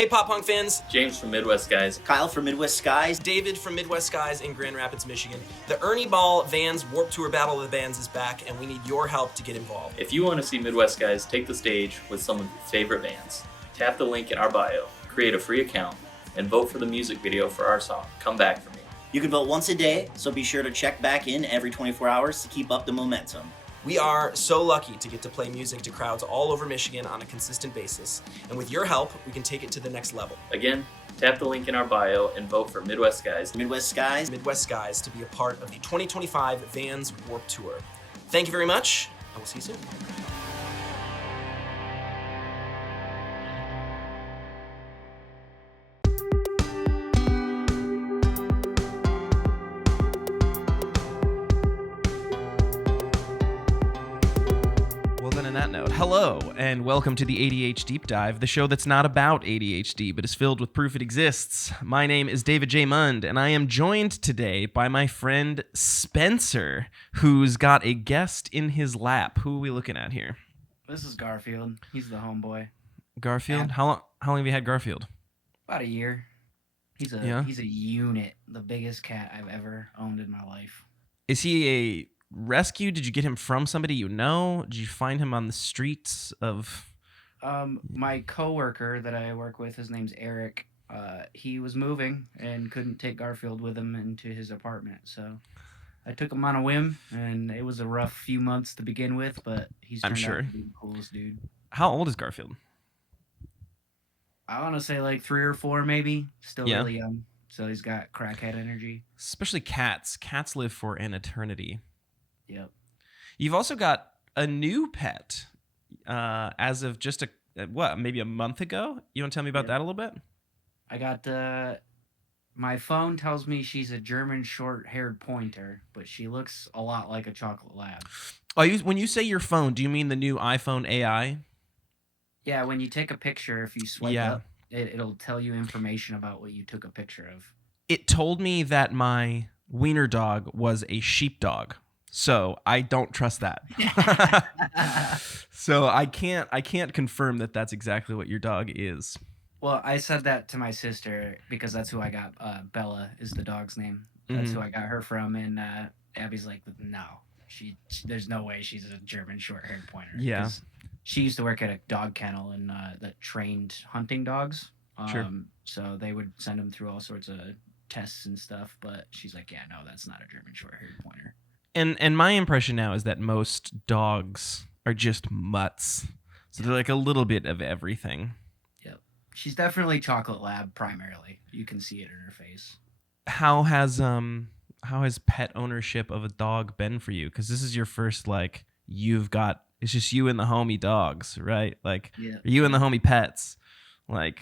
Hey Pop Punk fans, James from Midwest Skies. Kyle from Midwest Skies. David from Midwest Skies in Grand Rapids, Michigan. The Ernie Ball Vans Warped Tour Battle of the Bands is back, and we need your help to get involved. If you want to see Midwest Skies take the stage with some of your favorite bands, tap the link in our bio, create a free account, and vote for the music video for our song, Come Back For Me. You can vote once a day, so be sure to check back in every 24 hours to keep up the momentum. We are so lucky to get to play music to crowds all over Michigan on a consistent basis, and with your help, we can take it to the next level. Again, tap the link in our bio and vote for Midwest Skies. Midwest Skies. Midwest Skies to be a part of the 2025 Vans Warped Tour. Thank you very much, and we'll see you soon. Hello, and welcome to the A.D.H.Deep-Dive, the show that's not about ADHD, but is filled with proof it exists. My name is David J. Mund, and I am joined today by my friend Spencer, who's got a guest in his lap. Who are we looking at here? This is Garfield. He's the homeboy. Garfield? Yeah. How long have you had Garfield? About a year. He's a unit, the biggest cat I've ever owned in my life. Is he a rescue? Did you get him from somebody you know? Did you find him on the streets of... My coworker that I work with, his name's Eric. He was moving and couldn't take Garfield with him into his apartment, so I took him on a whim, and it was a rough few months to begin with, but he's turned out to be the coolest dude. How old is Garfield? I want to say like 3 or 4 maybe. Still really young, so he's got crackhead energy. Especially cats. Cats live for an eternity. Yep. You've also got a new pet as of just maybe a month ago? You want to tell me about that a little bit? I got my phone tells me she's a German short-haired pointer, but she looks a lot like a chocolate lab. When you say your phone, do you mean the new iPhone AI? Yeah, when you take a picture, if you swipe up, it'll tell you information about what you took a picture of. It told me that my wiener dog was a sheepdog. So I don't trust that. So I can't confirm that that's exactly what your dog is. Well, I said that to my sister because that's who I got. Bella is the dog's name. That's who I got her from. And Abby's like, no, there's no way she's a German short-haired pointer. Yeah. She used to work at a dog kennel and that trained hunting dogs. Sure. So they would send them through all sorts of tests and stuff. But she's like, yeah, no, that's not a German short-haired pointer. And my impression now is that most dogs are just mutts. So they're like a little bit of everything. Yep. She's definitely chocolate lab primarily. You can see it in her face. How has pet ownership of a dog been for you? Because this is your first, it's just you and the homie dogs, right? Like, you and the homie pets. Like,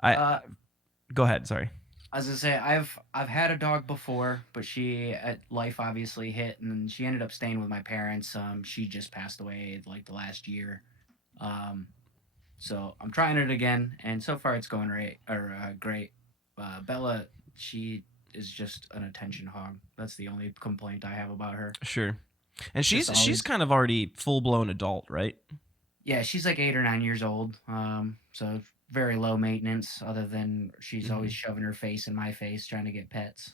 go ahead, sorry. I was gonna say I've had a dog before, but life obviously hit, and she ended up staying with my parents. She just passed away like the last year, so I'm trying it again, and so far it's going great. Bella, she is just an attention hog. That's the only complaint I have about her. Sure, and she's kind of already full blown adult, right? Yeah, she's like 8 or 9 years old. So. Very low maintenance, other than she's always shoving her face in my face trying to get pets.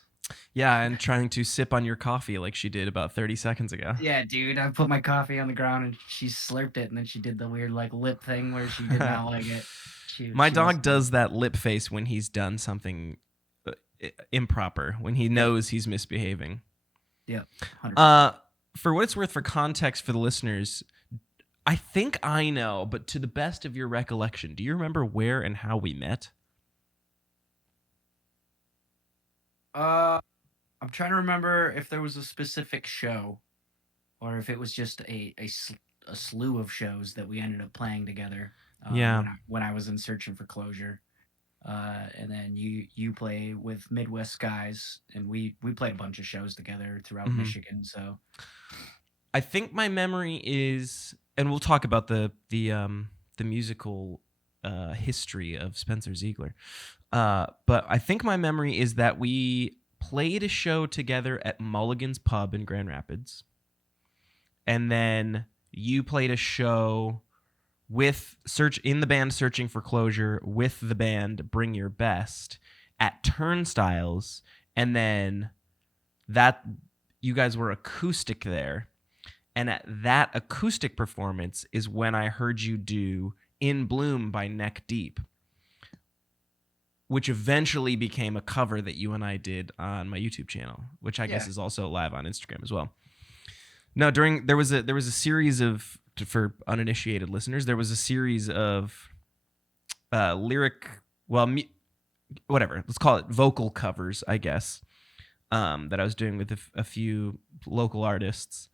Yeah, and trying to sip on your coffee like she did about 30 seconds ago. Yeah, dude, I put my coffee on the ground and she slurped it, and then she did the weird lip thing where she did not like it. My dog does that lip face when he's done something improper, when he knows he's misbehaving. Yeah. 100%. For what it's worth, for context for the listeners, I think I know, but to the best of your recollection, do you remember where and how we met? I'm trying to remember if there was a specific show, or if it was just a slew of shows that we ended up playing together. When I was in Searching for Closure, and then you play with Midwest Skies, and we played a bunch of shows together throughout Michigan. So I think my memory is. And we'll talk about the musical history of Spencer Zeigler. But I think my memory is that we played a show together at Mulligan's Pub in Grand Rapids. And then you played a show with in the band Searching for Closure with the band Bring Your Best at Turnstiles, and then that you guys were acoustic there. And at that acoustic performance is when I heard you do In Bloom by Neck Deep, which eventually became a cover that you and I did on my YouTube channel, which I guess is also live on Instagram as well. No, there was a series of, for uninitiated listeners, there was a series of whatever, let's call it vocal covers, I guess, that I was doing with a few local artists.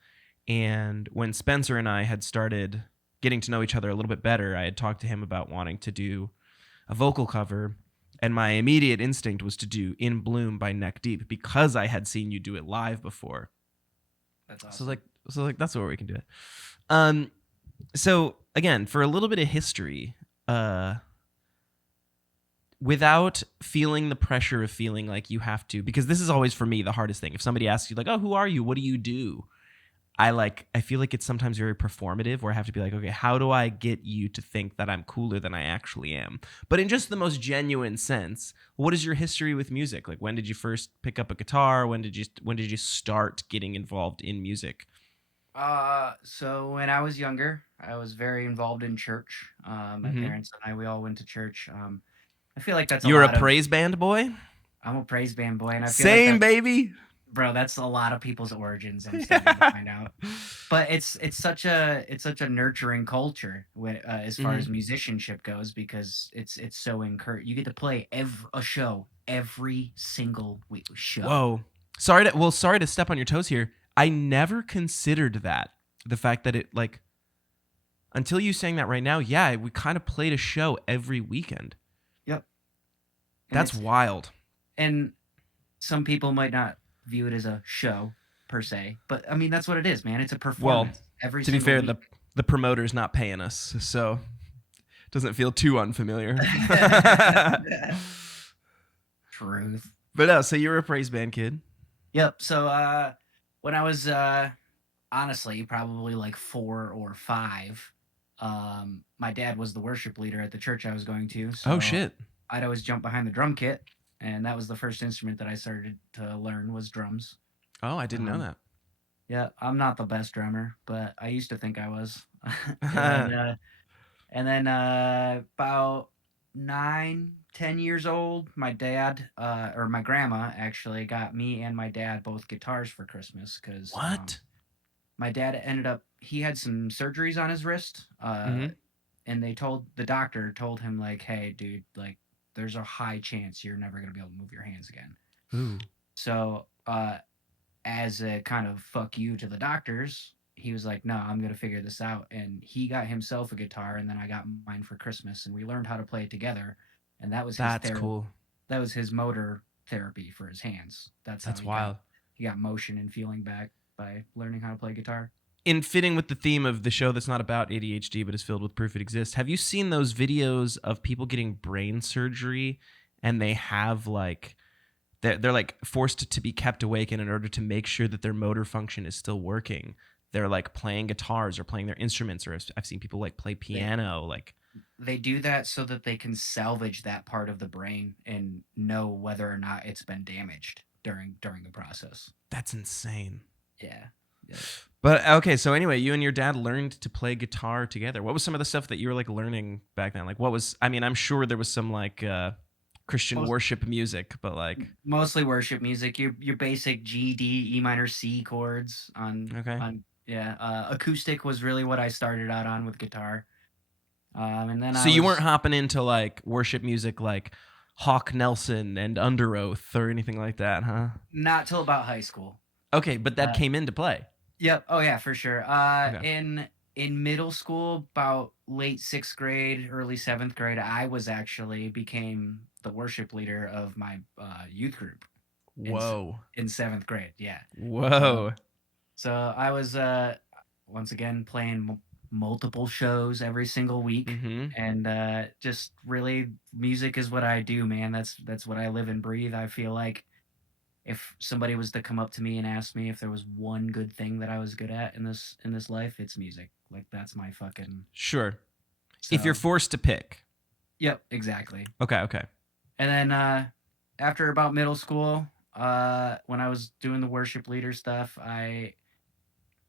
And when Spencer and I had started getting to know each other a little bit better, I had talked to him about wanting to do a vocal cover. And my immediate instinct was to do In Bloom by Neck Deep because I had seen you do it live before. That's awesome. So that's where we can do it. So again, for a little bit of history, without feeling the pressure of feeling like you have to, because this is always for me the hardest thing. If somebody asks you like, "Oh, who are you? What do you do?" I feel like it's sometimes very performative where I have to be like, okay, how do I get you to think that I'm cooler than I actually am? But in just the most genuine sense, what is your history with music? Like, when did you first pick up a guitar? When did you start getting involved in music? So when I was younger, I was very involved in church. My parents and we all went to church. I feel like that's You're a praise band boy? I'm a praise band boy, and I feel Same, like baby. Bro, that's a lot of people's origins. I'm starting to find out, but it's such a nurturing culture as far as musicianship goes, because it's so you get to play a show every single week show. Whoa, sorry to step on your toes here. I never considered that, the fact that it, like, until you saying that right now, yeah, we kind of played a show every weekend. Yep, that's wild. And some people might not view it as a show per se, but I mean that's what it is, man. It's a performance. Well, to be fair, the promoter's not paying us, so it doesn't feel too unfamiliar. Truth. But no, so you were a praise band kid. Yep. So when I was honestly probably like 4 or 5, my dad was the worship leader at the church I was going to. So oh shit! I'd always jump behind the drum kit. And that was the first instrument that I started to learn was drums. Oh, I didn't know that. Yeah, I'm not the best drummer, but I used to think I was. and then about 9, 10 years old, my dad, or my grandma actually got me and my dad both guitars for Christmas. Because my dad he had some surgeries on his wrist. And the doctor told him like, hey, dude, like, there's a high chance you're never going to be able to move your hands again. Ooh. So, as a kind of fuck you to the doctors, he was like, no, I'm going to figure this out. And he got himself a guitar, and then I got mine for Christmas, and we learned how to play it together. And that was cool. That was his motor therapy for his hands. That's wild. He got motion and feeling back by learning how to play guitar. In fitting with the theme of the show that's not about ADHD but is filled with proof it exists, have you seen those videos of people getting brain surgery and they have like they're like forced to be kept awake, and in order to make sure that their motor function is still working, they're like playing guitars or playing their instruments, or I've seen people like play piano. They do that so that they can salvage that part of the brain and know whether or not it's been damaged during the process. That's insane. Yeah. But okay, so anyway, you and your dad learned to play guitar together. What was some of the stuff that you were like learning back then? Like, I'm sure there was some like Christian worship music, but like mostly worship music. Your basic G, D, E minor, C chords acoustic was really what I started out on with guitar. And then you weren't hopping into like worship music like Hawk Nelson and Under Oath or anything like that, huh? Not till about high school. Okay, but that came into play. Yep. Oh yeah, for sure. In middle school, about late 6th grade, early 7th grade, I became the worship leader of my youth group. Whoa. In 7th grade, yeah. Whoa. So I was once again playing multiple shows every single week, and just really music is what I do, man. That's what I live and breathe. I feel like if somebody was to come up to me and ask me if there was one good thing that I was good at in this life, it's music. Like, that's my fucking... Sure. If you're forced to pick. Yep, exactly. Okay. And then after about middle school, when I was doing the worship leader stuff, I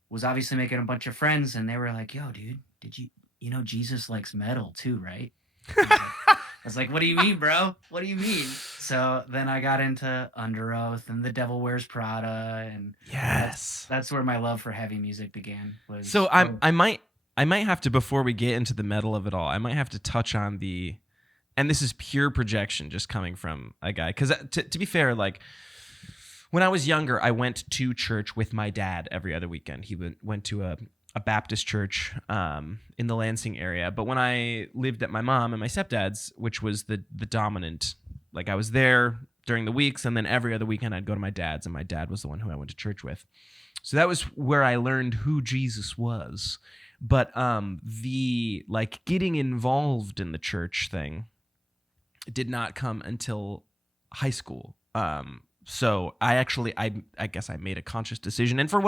was obviously making a bunch of friends, and they were like, "Yo, dude, did you know Jesus likes metal too, right?" I was like, "What do you mean, bro? What do you mean?" So then I got into Under Oath and The Devil Wears Prada, and Yes. that's where my love for heavy music began. So I might have to, before we get into the metal of it all, I might have to touch on and this is pure projection just coming from a guy, because to be fair, like when I was younger, I went to church with my dad every other weekend. He went to a Baptist church in the Lansing area. But when I lived at my mom and my stepdad's, which was the dominant, like I was there during the weeks, and then every other weekend I'd go to my dad's, and my dad was the one who I went to church with. So that was where I learned who Jesus was. But the like getting involved in the church thing did not come until high school. So I guess I made a conscious decision, and for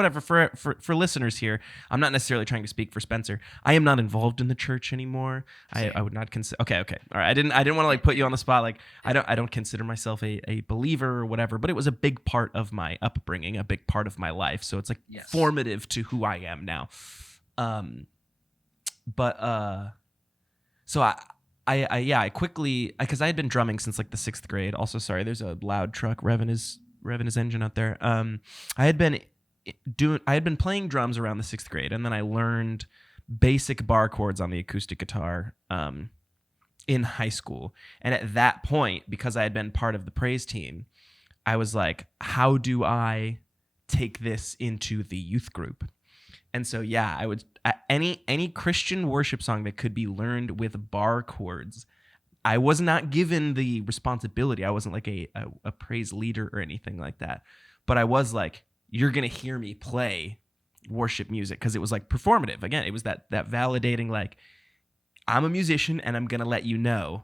listeners here, I'm not necessarily trying to speak for Spencer. I am not involved in the church anymore. I would not consider. Okay, all right. I didn't want to like put you on the spot. Like I don't consider myself a believer or whatever, but it was a big part of my upbringing, a big part of my life. So it's like formative to who I am now. So I quickly, because I had been drumming since like the 6th grade. Also, sorry, there's a loud truck revving his engine out there. I had been playing drums around the 6th grade, and then I learned basic bar chords on the acoustic guitar in high school. And at that point, because I had been part of the praise team, I was like, how do I take this into the youth group? And so, yeah, I would any Christian worship song that could be learned with bar chords. I was not given the responsibility. I wasn't like a praise leader or anything like that. But I was like, you're going to hear me play worship music, because it was like performative. Again, it was that validating, like, I'm a musician and I'm going to let you know.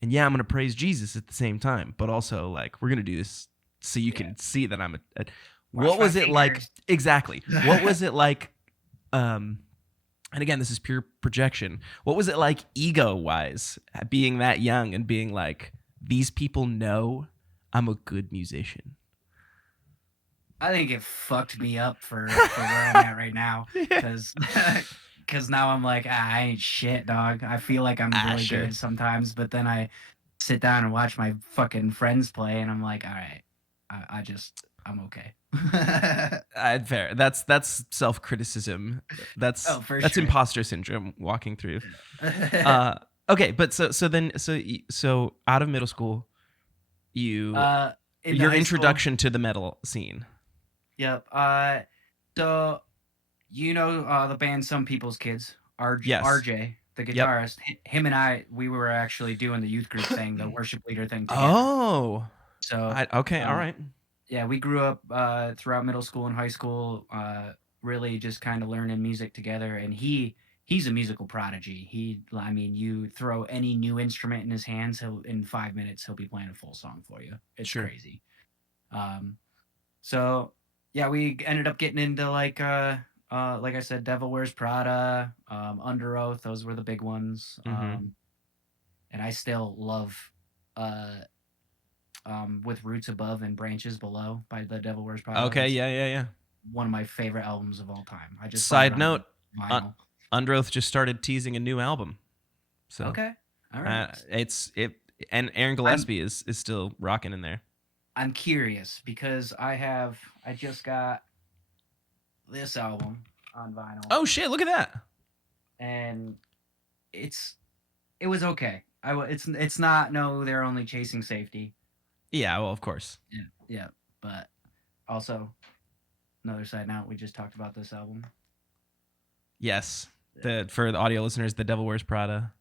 And yeah, I'm going to praise Jesus at the same time. But also, like, we're going to do this so you can see that I'm a what was it like? Exactly. What was it like? And again, this is pure projection. What was it like ego-wise, being that young and being like, these people know I'm a good musician? I think it fucked me up for where I'm at right now, because now I'm like, I ain't shit, dog. I feel like I'm really good sometimes, but then I sit down and watch my fucking friends play, and I'm like, all right, I'm okay. Fair. That's self-criticism. That's imposter syndrome walking through. Okay, but so out of middle school, your introduction to the metal scene. Yep. So the band Some People's Kids, RJ, the guitarist. Him and I, we were actually doing the youth group thing, the worship leader thing together. Oh. So all right. Yeah, we grew up throughout middle school and high school, really just kind of learning music together. And he's a musical prodigy. You throw any new instrument in his hands, in 5 minutes he'll be playing a full song for you. It's crazy. So yeah, we ended up getting into like I said, Devil Wears Prada, Under Oath. Those were the big ones. Mm-hmm. And I still love With Roots Above and Branches Below by The Devil Wears Prada. Okay, yeah. One of my favorite albums of all time. I just Side note, Under Oath just started teasing a new album. So okay, all right. And Aaron Gillespie is still rocking in there. I'm curious because I just got this album on vinyl. Oh shit! Look at that. And it was okay. It's not. No, they're only chasing safety. Yeah, well, of course. Yeah, but also another side note. We just talked about this album. Yes, for the audio listeners, The Devil Wears Prada.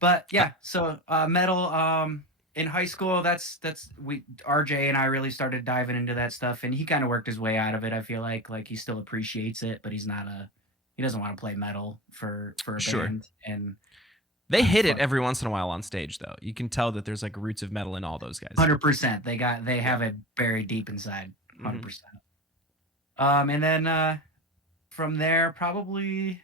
But yeah, so metal. In high school, RJ and I really started diving into that stuff, and he kind of worked his way out of it. I feel like he still appreciates it, but he doesn't want to play metal for a band. And they hit it every once in a while on stage, though. You can tell that there's like roots of metal in all those guys. 100%. They have it buried deep inside. 100%. And then from there, probably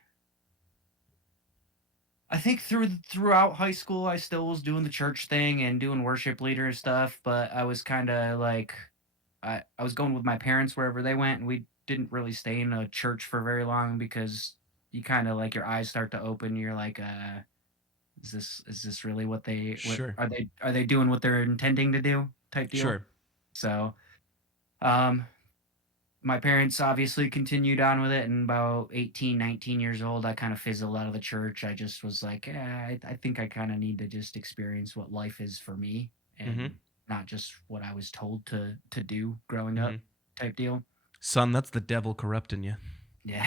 I think throughout high school, I still was doing the church thing and doing worship leader and stuff, but I was kind of like, I was going with my parents wherever they went, and we didn't really stay in a church for very long because you kind of like your eyes start to open. You're like, is this really what Sure. are they doing what they're intending to do type deal? Sure. So, um, my parents obviously continued on with it, and about 18, 19 years old, I kind of fizzled out of the church. I just was like, I think I kind of need to just experience what life is for me and Mm-hmm. not just what I was told to do growing up Mm-hmm. type deal. Son, that's the devil corrupting you. Yeah.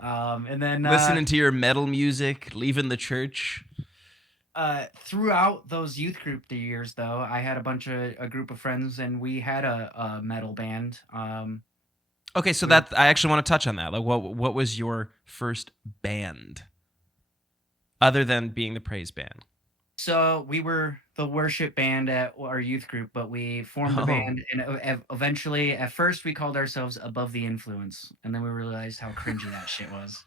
And then Listening to your metal music, leaving the church. throughout those youth group years, though, I had a group of friends, and we had a metal band. Okay, so we- that I actually want to touch on that. Like, what was your first band, other than being the praise band? So we were the worship band at our youth group, but we formed a Oh. band, and eventually, at first, we called ourselves Above the Influence, and then we realized how cringy that shit was.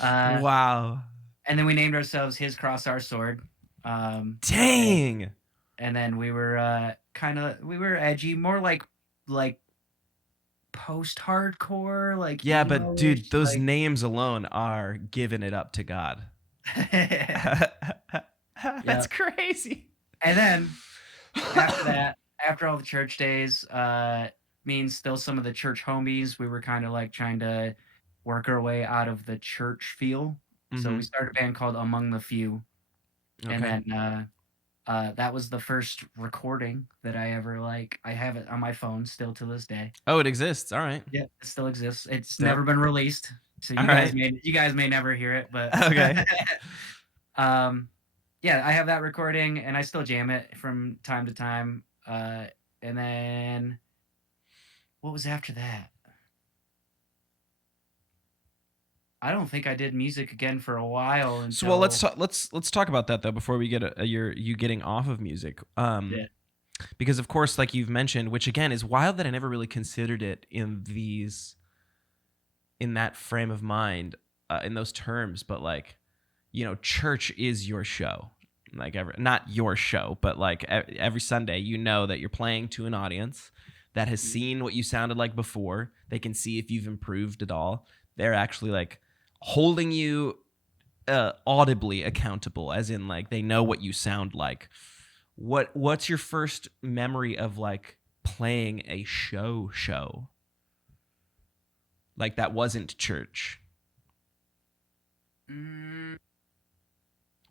Wow. And then we named ourselves His Cross, Our Sword. Dang. And then we were we were edgy, more like post-hardcore, like Yeah, but dude, emo-ish, those like... names alone are giving it up to God. That's crazy. And then after that, after all the church days, me and still some of the church homies, we were kind of like trying to work our way out of the church feel. So we started a band called Among the Few. Okay. And then that was the first recording that I ever I have it on my phone still to this day. Oh, it exists. All right. Yeah, it still exists. It's Dope. never been released. So All you guys may never hear it, but Okay. yeah, I have that recording, and I still jam it from time to time. And then what was after that? I don't think I did music again for a while. Until... So well, let's talk about that though before we get you getting off of music. Yeah. Because of course, like you've mentioned, which again is wild that I never really considered it in that frame of mind, in those terms. But like, church is your show. Like not your show, but like every Sunday, that you're playing to an audience that has seen what you sounded like before. They can see if you've improved at all. They're actually like holding you audibly accountable, as in like they know what you sound like. What's your first memory of like playing a show like that wasn't church? Were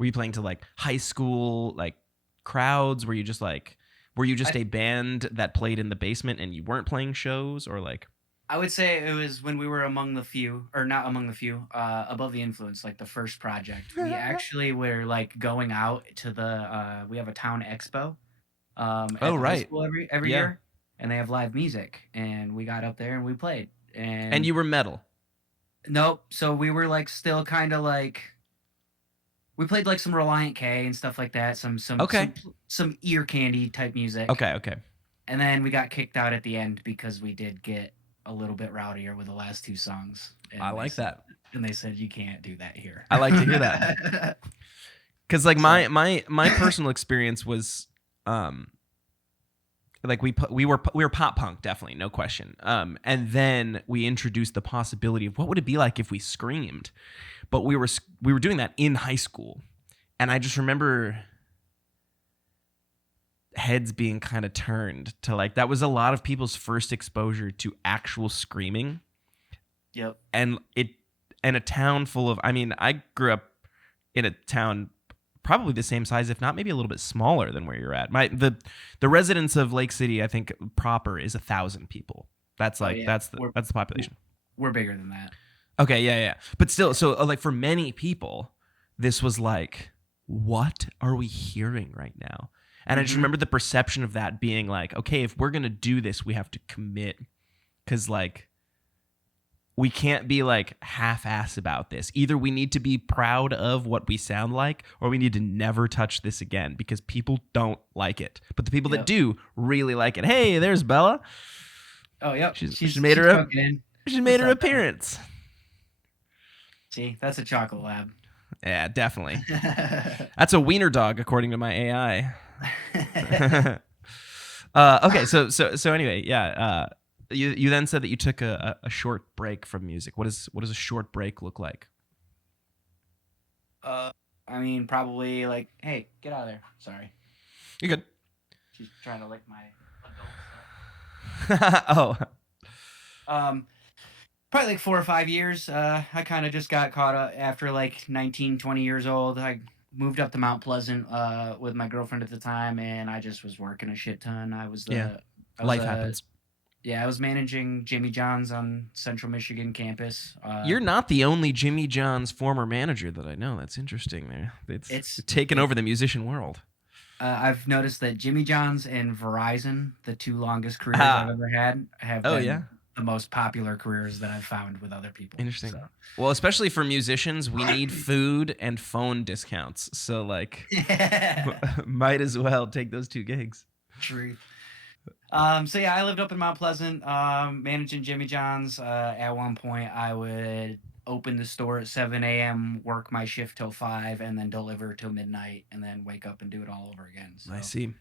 you playing to like high school like crowds? Were you just a band that played in the basement and you weren't playing shows, or like? I would say it was when we were Among the Few, or not Among the Few, Above the Influence, like the first project. We actually were like going out to we have a town expo at the high school every year, and they have live music, and we got up there and we played. And you were metal? Nope. So we were like still kind of like, we played like some Reliant K and stuff like that, some ear candy type music. Okay. And then we got kicked out at the end because we did get a little bit rowdier with the last two songs. And I like that. And they said, you can't do that here. I like to hear that. Because like my personal experience was like we were pop punk, definitely, no question. And then we introduced the possibility of what would it be like if we screamed, but we were doing that in high school, and I just remember heads being kind of turned to like that was a lot of people's first exposure to actual screaming. Yep. And a town full of, I mean, I grew up in a town probably the same size, if not maybe a little bit smaller than where you're at. The residents of Lake City, I think proper, is 1,000 people. That's like that's the population. We're bigger than that. Okay, yeah. But still, so like for many people, this was like, what are we hearing right now? And I just remember the perception of that being like, okay, if we're going to do this, we have to commit. Because, like, we can't be, like, half-ass about this. Either we need to be proud of what we sound like, or we need to never touch this again, because people don't like it. But the people that do really like it. Hey, there's Bella. Oh, yep. She's made her appearance. See, that's a chocolate lab. Yeah, definitely. That's a wiener dog, according to my AI. Okay, so anyway, yeah. You then said that you took a short break from music. What does a short break look like? I mean, probably like, hey, get out of there. Sorry. You good? She's trying to lick my adult stuff. Oh. Probably like 4 or 5 years. I kind of just got caught up after like 19, 20 years old. I moved up to Mount Pleasant with my girlfriend at the time, and I just was working a shit ton. Life happens. Yeah, I was managing Jimmy John's on Central Michigan campus. You're not the only Jimmy John's former manager that I know. That's interesting there. It's taken over the musician world. I've noticed that Jimmy John's and Verizon, the two longest careers I've ever had, have been the most popular careers that I've found with other people. Interesting. So. Well, especially for musicians, we need food and phone discounts. So, like, might as well take those 2 gigs. True. So yeah, I lived up in Mount Pleasant, managing Jimmy John's. At one point, I would open the store at 7 a.m., work my shift till 5, and then deliver till midnight, and then wake up and do it all over again. So I see.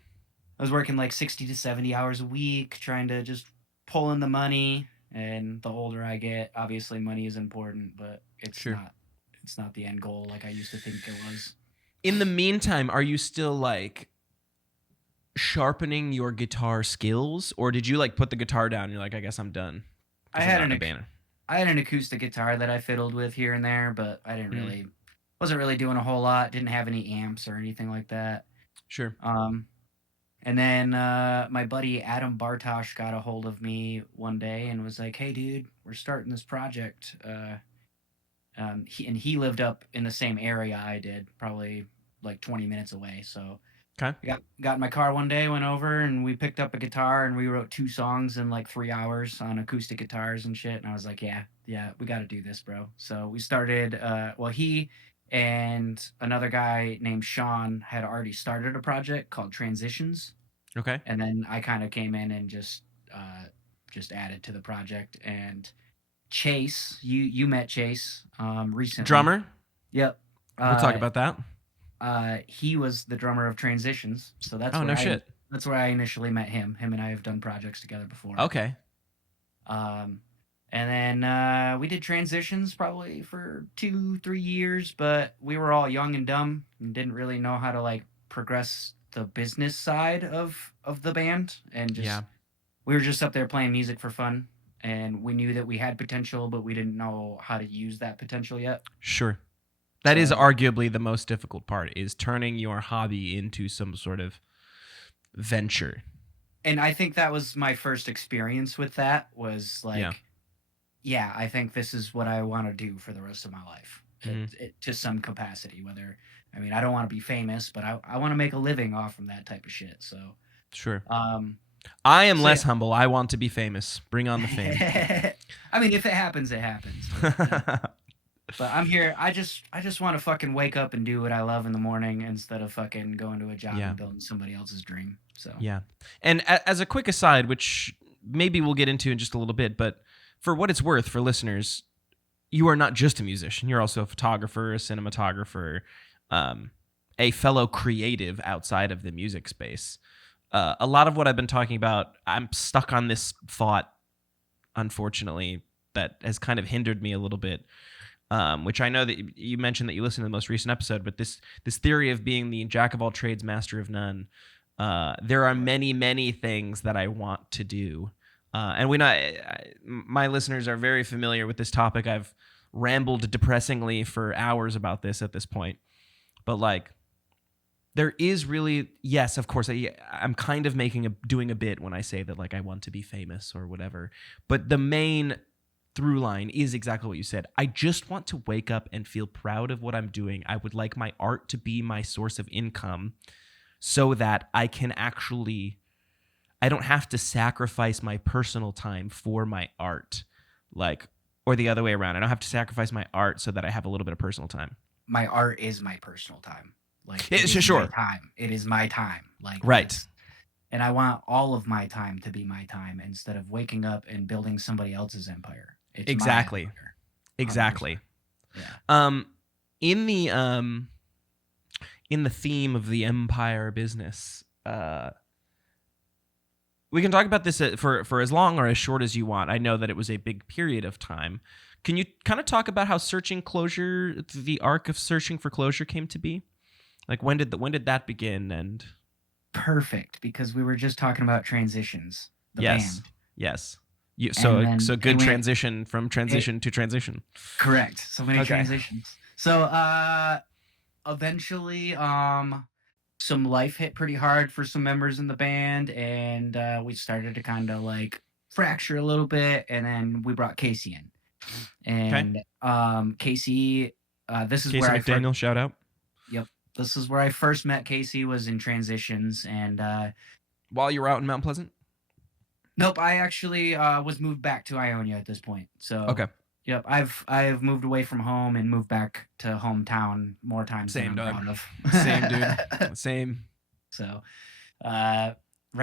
I was working like 60 to 70 hours a week, trying to just pull in the money. And the older I get, obviously money is important, but it's not the end goal like I used to think it was. In the meantime, are you still like sharpening your guitar skills, or did you like put the guitar down and you're like, I guess I'm done? I had an acoustic guitar that I fiddled with here and there, but I didn't wasn't really doing a whole lot. Didn't have any amps or anything like that. Sure. And then my buddy Adam Bartosh got a hold of me one day and was like, "Hey, dude, we're starting this project." He lived up in the same area I did, probably like 20 minutes away. So I got in my car one day, went over, and we picked up a guitar and we wrote 2 songs in like 3 hours on acoustic guitars and shit. And I was like, yeah, we got to do this, bro. So we started. He and another guy named Sean had already started a project called Transitions. Okay. And then I kind of came in and just added to the project. And Chase, you met Chase recently. Drummer? Yep. We'll talk about that. He was the drummer of Transitions, so that's that's where I initially met him. Him and I have done projects together before. Okay. And then we did Transitions probably for 2-3 years, but we were all young and dumb and didn't really know how to like progress the business side of the band, and we were just up there playing music for fun, and we knew that we had potential, but we didn't know how to use that potential yet. Sure. That is arguably the most difficult part, is turning your hobby into some sort of venture. And I think that was my first experience with that, was like, yeah, I think this is what I want to do for the rest of my life, to some capacity. I mean, I don't want to be famous, but I want to make a living off from that type of shit. So sure. I am less humble. I want to be famous. Bring on the fame. I mean, if it happens, it happens. But I'm here. I just want to fucking wake up and do what I love in the morning instead of fucking going to a job and building somebody else's dream. So yeah. And as a quick aside, which maybe we'll get into in just a little bit, but for what it's worth for listeners, you are not just a musician. You're also a photographer, a cinematographer, a fellow creative outside of the music space. A lot of what I've been talking about, I'm stuck on this thought, unfortunately, that has kind of hindered me a little bit. Which I know that you mentioned that you listened to the most recent episode, but this theory of being the jack of all trades, master of none. There are many, many things that I want to do, and my listeners are very familiar with this topic. I've rambled depressingly for hours about this at this point, but like, there is really, yes, of course, I'm kind of doing a bit when I say that, like, I want to be famous or whatever, but the main through line is exactly what you said. I just want to wake up and feel proud of what I'm doing. I would like my art to be my source of income so that I can I don't have to sacrifice my personal time for my art, or the other way around. I don't have to sacrifice my art so that I have a little bit of personal time. My art is my personal time. Sure. My time. It is my time. Right. And I want all of my time to be my time instead of waking up and building somebody else's empire. It's exactly. my empire. Exactly. Um, in the theme of the empire business, we can talk about this for as long or as short as you want. I know that it was a big period of time. Can you kind of talk about how searching closure, the arc of searching for closure, came to be? Like when did that begin? And Perfect, because we were just talking about transitions. The yes, band. yes. And then Good it went- transition from transition to transition. Correct. So many Okay. transitions. So eventually some life hit pretty hard for some members in the band, and we started to kind of like fracture a little bit, and then we brought Casey in. And Casey, this is Casey where McDaniel, shout out. Yep. This is where I first met Casey, was in transitions, and While you were out in Mount Pleasant? nope, I actually was moved back to Ionia at this point. So Okay. Yep, I've moved away from home and moved back to hometown more times Same, than I'm dog. proud of. Same, dude. Same. So, right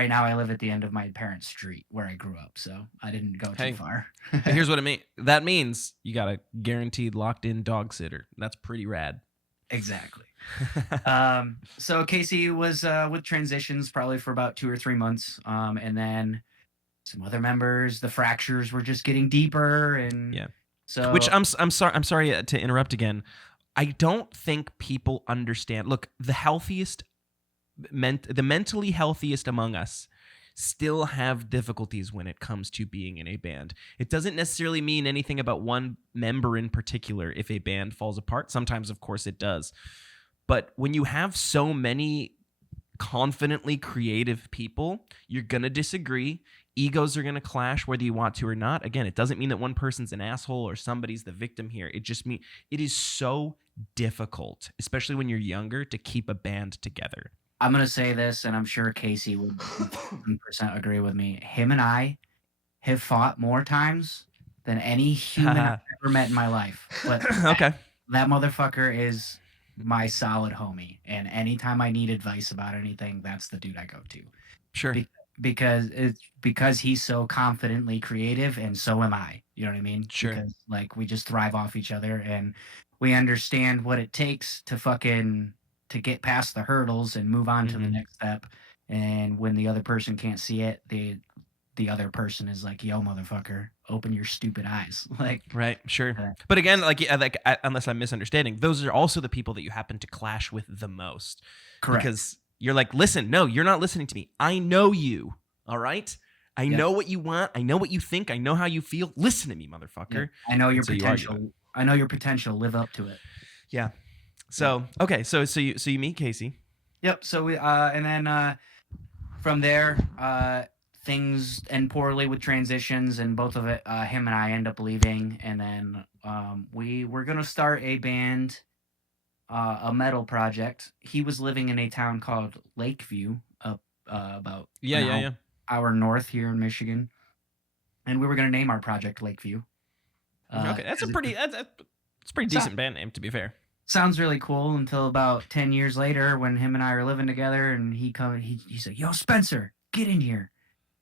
now I live at the end of my parents' street where I grew up, so I didn't go Hey. too far. Hey, here's what it means. That means you got a guaranteed locked-in dog sitter. That's pretty rad. Exactly. So Casey was with transitions probably for about 2 or 3 months, and then some other members, the fractures were just getting deeper, and Yeah. so Which I'm sorry to interrupt again. I don't think people understand. Look, the mentally healthiest among us still have difficulties when it comes to being in a band. It doesn't necessarily mean anything about one member in particular if a band falls apart. Sometimes, of course, it does. But when you have so many confidently creative people, you're going to disagree. Egos are going to clash whether you want to or not. Again, it doesn't mean that one person's an asshole or somebody's the victim here. It just means it is so difficult, especially when you're younger, to keep a band together. I'm going to say this, and I'm sure Casey would 100% agree with me. Him and I have fought more times than any human I've ever met in my life. But Okay. that motherfucker is my solid homie. And anytime I need advice about anything, that's the dude I go to. Sure. Because he's so confidently creative, and so am I. You know what I mean? Sure. Because like we just thrive off each other, and we understand what it takes to get past the hurdles and move on to the next step. And when the other person can't see it, the other person is like, "Yo, motherfucker, open your stupid eyes." Like, right, sure. But again, like unless I'm misunderstanding, those are also the people that you happen to clash with the most. correct. Because you're like, listen, no, you're not listening to me. I know you. All right. I know what you want. I know what you think. I know how you feel. Listen to me, motherfucker. I know your So you potential. I know your potential. Live up to it. Yeah. So okay. So you meet Casey. Yep. So we and then from there things end poorly with transitions, and both of it him and I end up leaving, and then we were gonna start a band, a metal project. He was living in a town called Lakeview, up about an hour north here in Michigan, and we were gonna name our project Lakeview. Okay, that's a pretty decent band name, to be fair. Sounds really cool until about 10 years later when him and I are living together, and he's like, "Yo, Spencer, get in here."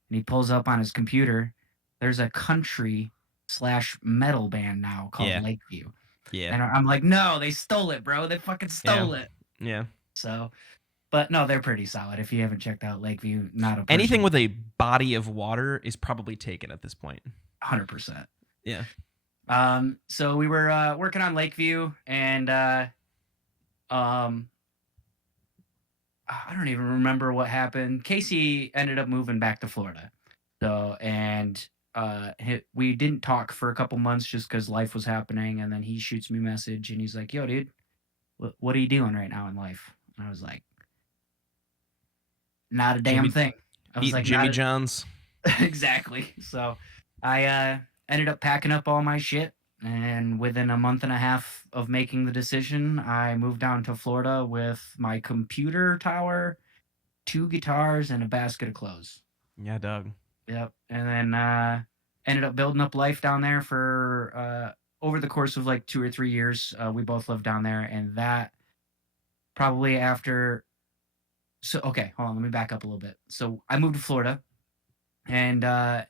And he pulls up on his computer. There's a country/metal band now called Lakeview. Yeah. And I'm like, "No, they stole it, bro. They fucking stole it." Yeah. So, but no, they're pretty solid. If you haven't checked out Lakeview, not a anything with a body of water is probably taken at this point. 100%. Yeah. So we were working on Lakeview, and I don't even remember what happened. Casey ended up moving back to Florida. So, and we didn't talk for a couple months just because life was happening, and then he shoots me a message, and he's like, "Yo, dude, what are you doing right now in life?" And I was like, "Not a damn thing." I was like, Jimmy John's. Exactly. So I ended up packing up all my shit, and within a month and a half of making the decision, I moved down to Florida with my computer tower, 2 guitars, and a basket of clothes. Yeah, dog. Yep. And then ended up building up life down there for over the course of like 2 or 3 years. We both lived down there, and that probably after. So okay, hold on, let me back up a little bit. So I moved to Florida, and I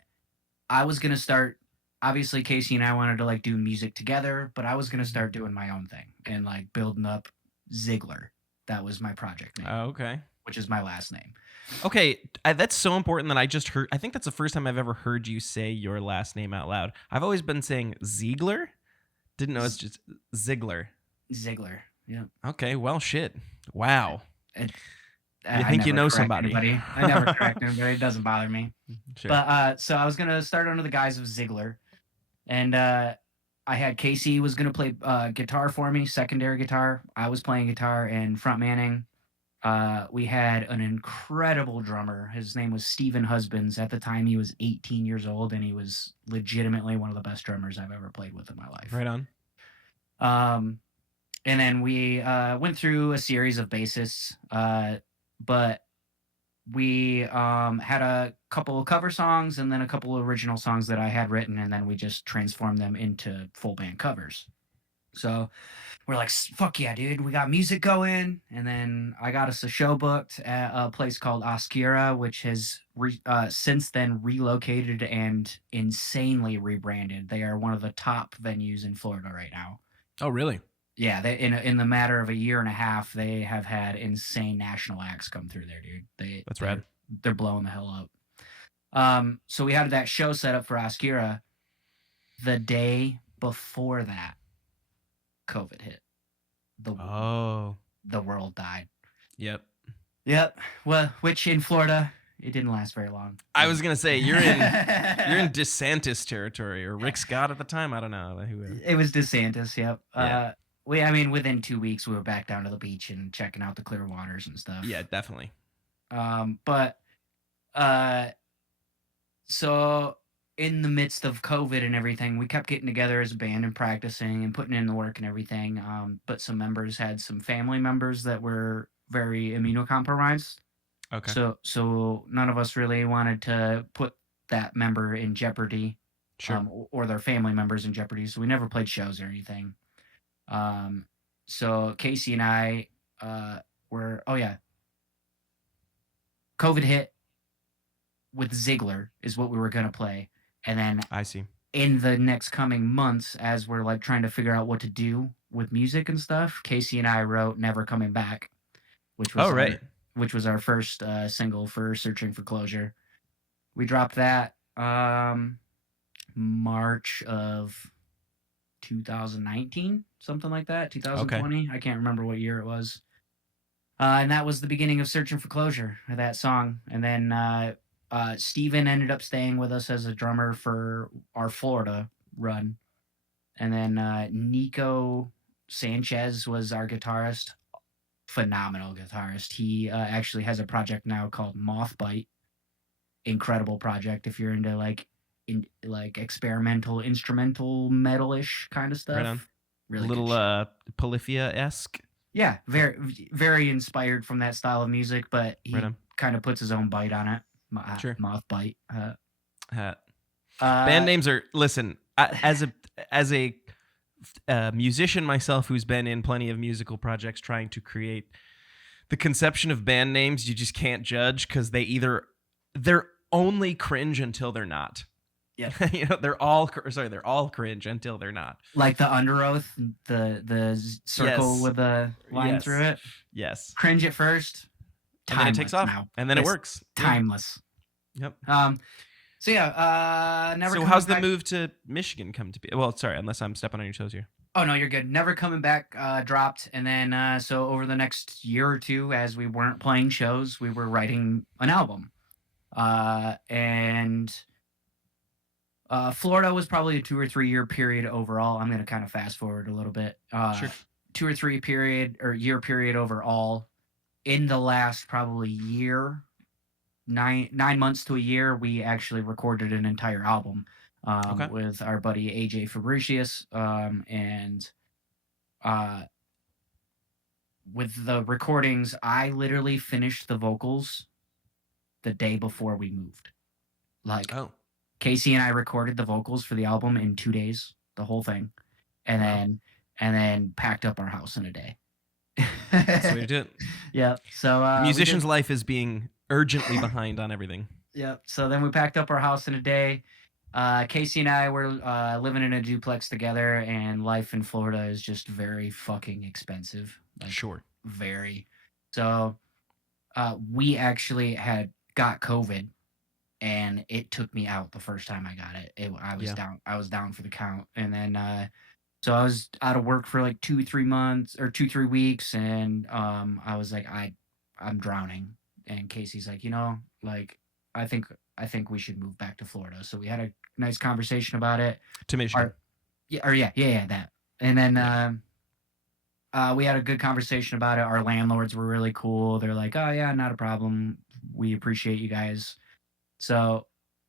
was gonna start obviously Casey and I wanted to like do music together, but I was gonna start doing my own thing and like building up Zeigler. That was my project name, Okay. which is my last name. Okay, that's so important that I think that's the first time I've ever heard you say your last name out loud. I've always been saying Zeigler. Didn't know it's just Zeigler. Zeigler. Yeah. Okay, well, shit. Wow. You I think you never know correct somebody. anybody. I never correct anybody. It doesn't bother me. Sure. But so I was gonna start under the guise of Zeigler, and I had Casey was gonna play guitar for me, secondary guitar. I was playing guitar and frontmanning. We had an incredible drummer. His name was Steven Husbands. At the time, he was 18 years old, and he was legitimately one of the best drummers I've ever played with in my life. Right on. And then we went through a series of bassists, but we had a couple of cover songs and then a couple of original songs that I had written, and then we just transformed them into full band covers. So we're like, fuck yeah, dude, we got music going. And then I got us a show booked at a place called Oscura, which has since then relocated and insanely rebranded. They are one of the top venues in Florida right now. Oh, really? Yeah, they in the matter of a year and a half, they have had insane national acts come through there, dude. That's rad. They're blowing the hell up. So we had that show set up for Oscura. The day before that, COVID hit. The world died. Yep. Well, which in Florida, it didn't last very long. I was gonna say you're in DeSantis territory or Rick Scott at the time. I don't know who. It was DeSantis. Yep. Yeah. Within 2 weeks, we were back down to the beach and checking out the clear waters and stuff. Yeah, definitely. So in the midst of COVID and everything, we kept getting together as a band and practicing and putting in the work and everything. But some members had some family members that were very immunocompromised. Okay. So none of us really wanted to put that member in jeopardy, Sure. or their family members in jeopardy. So we never played shows or anything. So Casey and I COVID hit with Zeigler is what we were going to play. And then I see. In the next coming months, as we're like trying to figure out what to do with music and stuff, Casey and I wrote Never Coming Back, which was our first single for Searching for Closure. We dropped that March of 2019, something like that, 2020. Okay. I can't remember what year it was. And that was the beginning of Searching for Closure, that song. And then Steven ended up staying with us as a drummer for our Florida run. And then Nico Sanchez was our guitarist. Phenomenal guitarist. He actually has a project now called Mothbite. Incredible project if you're into like experimental instrumental metal-ish kind of stuff. Right on. Really little Polyphia-esque. Yeah, very very inspired from that style of music, but he kind of puts his own bite on it. Sure. Mothbite. Band names are as a musician myself who's been in plenty of musical projects trying to create the conception of band names, you just can't judge because they're only cringe until they're not. Yeah. They're all cringe until they're not. Like the Under Oath, the circle with the line through it. Yes. Cringe at first. And then it takes off. Now. And then it works. Timeless. Yep. So yeah, never. So how's the move to Michigan come to be? Well, sorry, unless I'm stepping on your toes here. Oh no, you're good. Never Coming Back dropped, and then so over the next year or two, as we weren't playing shows, we were writing an album, and Florida was probably a 2 or 3 year period overall. I'm gonna kind of fast forward a little bit. Sure. 2 or 3 year period overall. In the last probably year, 9 months to a year, we actually recorded an entire album with our buddy AJ Fabricius, and with the recordings, I literally finished the vocals the day before we moved. Casey and I recorded the vocals for the album in 2 days, the whole thing, and then packed up our house in a day. That's the way to do it. Yeah. So musician's life is being urgently behind on everything. Yeah. So then we packed up our house in a day, Casey and I were living in a duplex together, and life in Florida is just very fucking expensive. Like, Sure. very. So we actually had got COVID, and it took me out the first time I got it. I was Yeah. down. I was down for the count, and then so I was out of work for like 2-3 months or 2-3 weeks, and I was like, I'm drowning. And Casey's like, like I think we should move back to Florida. So we had a nice conversation about it. To Michigan. Yeah, that. And then Yeah. we had a good conversation about it. Our landlords were really cool. They're like, oh yeah, not a problem. We appreciate you guys. So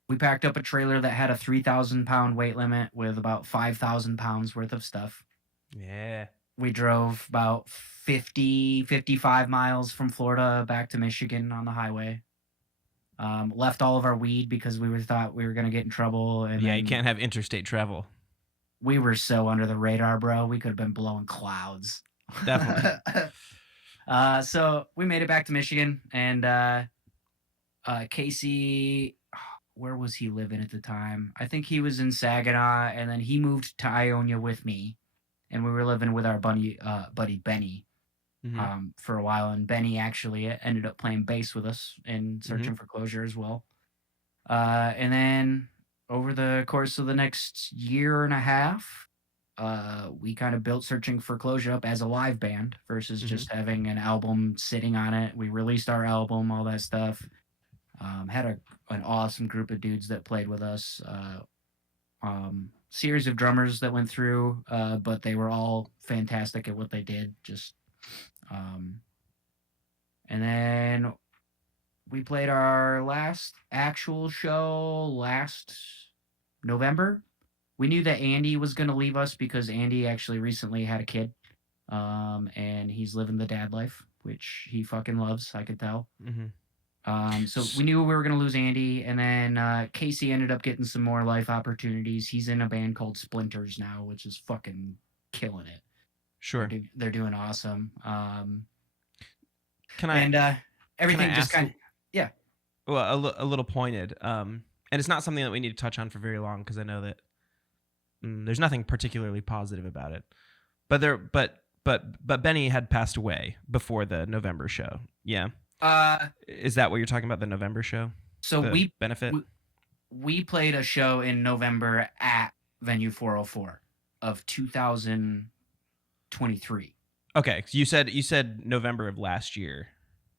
we packed up a trailer that had a 3,000-pound weight limit with about 5,000 pounds worth of stuff. Yeah. We drove about 55 miles from Florida back to Michigan on the highway. Left all of our weed because thought we were going to get in trouble. And Yeah, you can't have interstate travel. We were so under the radar, bro. We could have been blowing clouds. Definitely. So we made it back to Michigan, and Casey, where was he living at the time? I think he was in Saginaw, and then he moved to Ionia with me, and we were living with our buddy Benny for a while. And Benny actually ended up playing bass with us in Searching for Closure as well. And then over the course of the next year and a half, we kind of built Searching for Closure up as a live band versus just having an album sitting on it. We released our album, all that stuff. Had an awesome group of dudes that played with us. Series of drummers that went through, but they were all fantastic at what they did. And then we played our last actual show last November. We knew that Andy was going to leave us because Andy actually recently had a kid, and he's living the dad life, which he fucking loves. I could tell. So we knew we were going to lose Andy, and then Casey ended up getting some more life opportunities. He's in a band called Splinters now, which is fucking killing it. Sure. They're doing awesome. can Everything I just ask kind of, yeah. Well, a little pointed. And it's not something that we need to touch on for very long because I know that there's nothing particularly positive about it. But Benny had passed away before the November show. Yeah. Is that what you're talking about? The November show? So the benefit. We played a show in November at Venue 404 of 2023. Okay, so you said November of last year.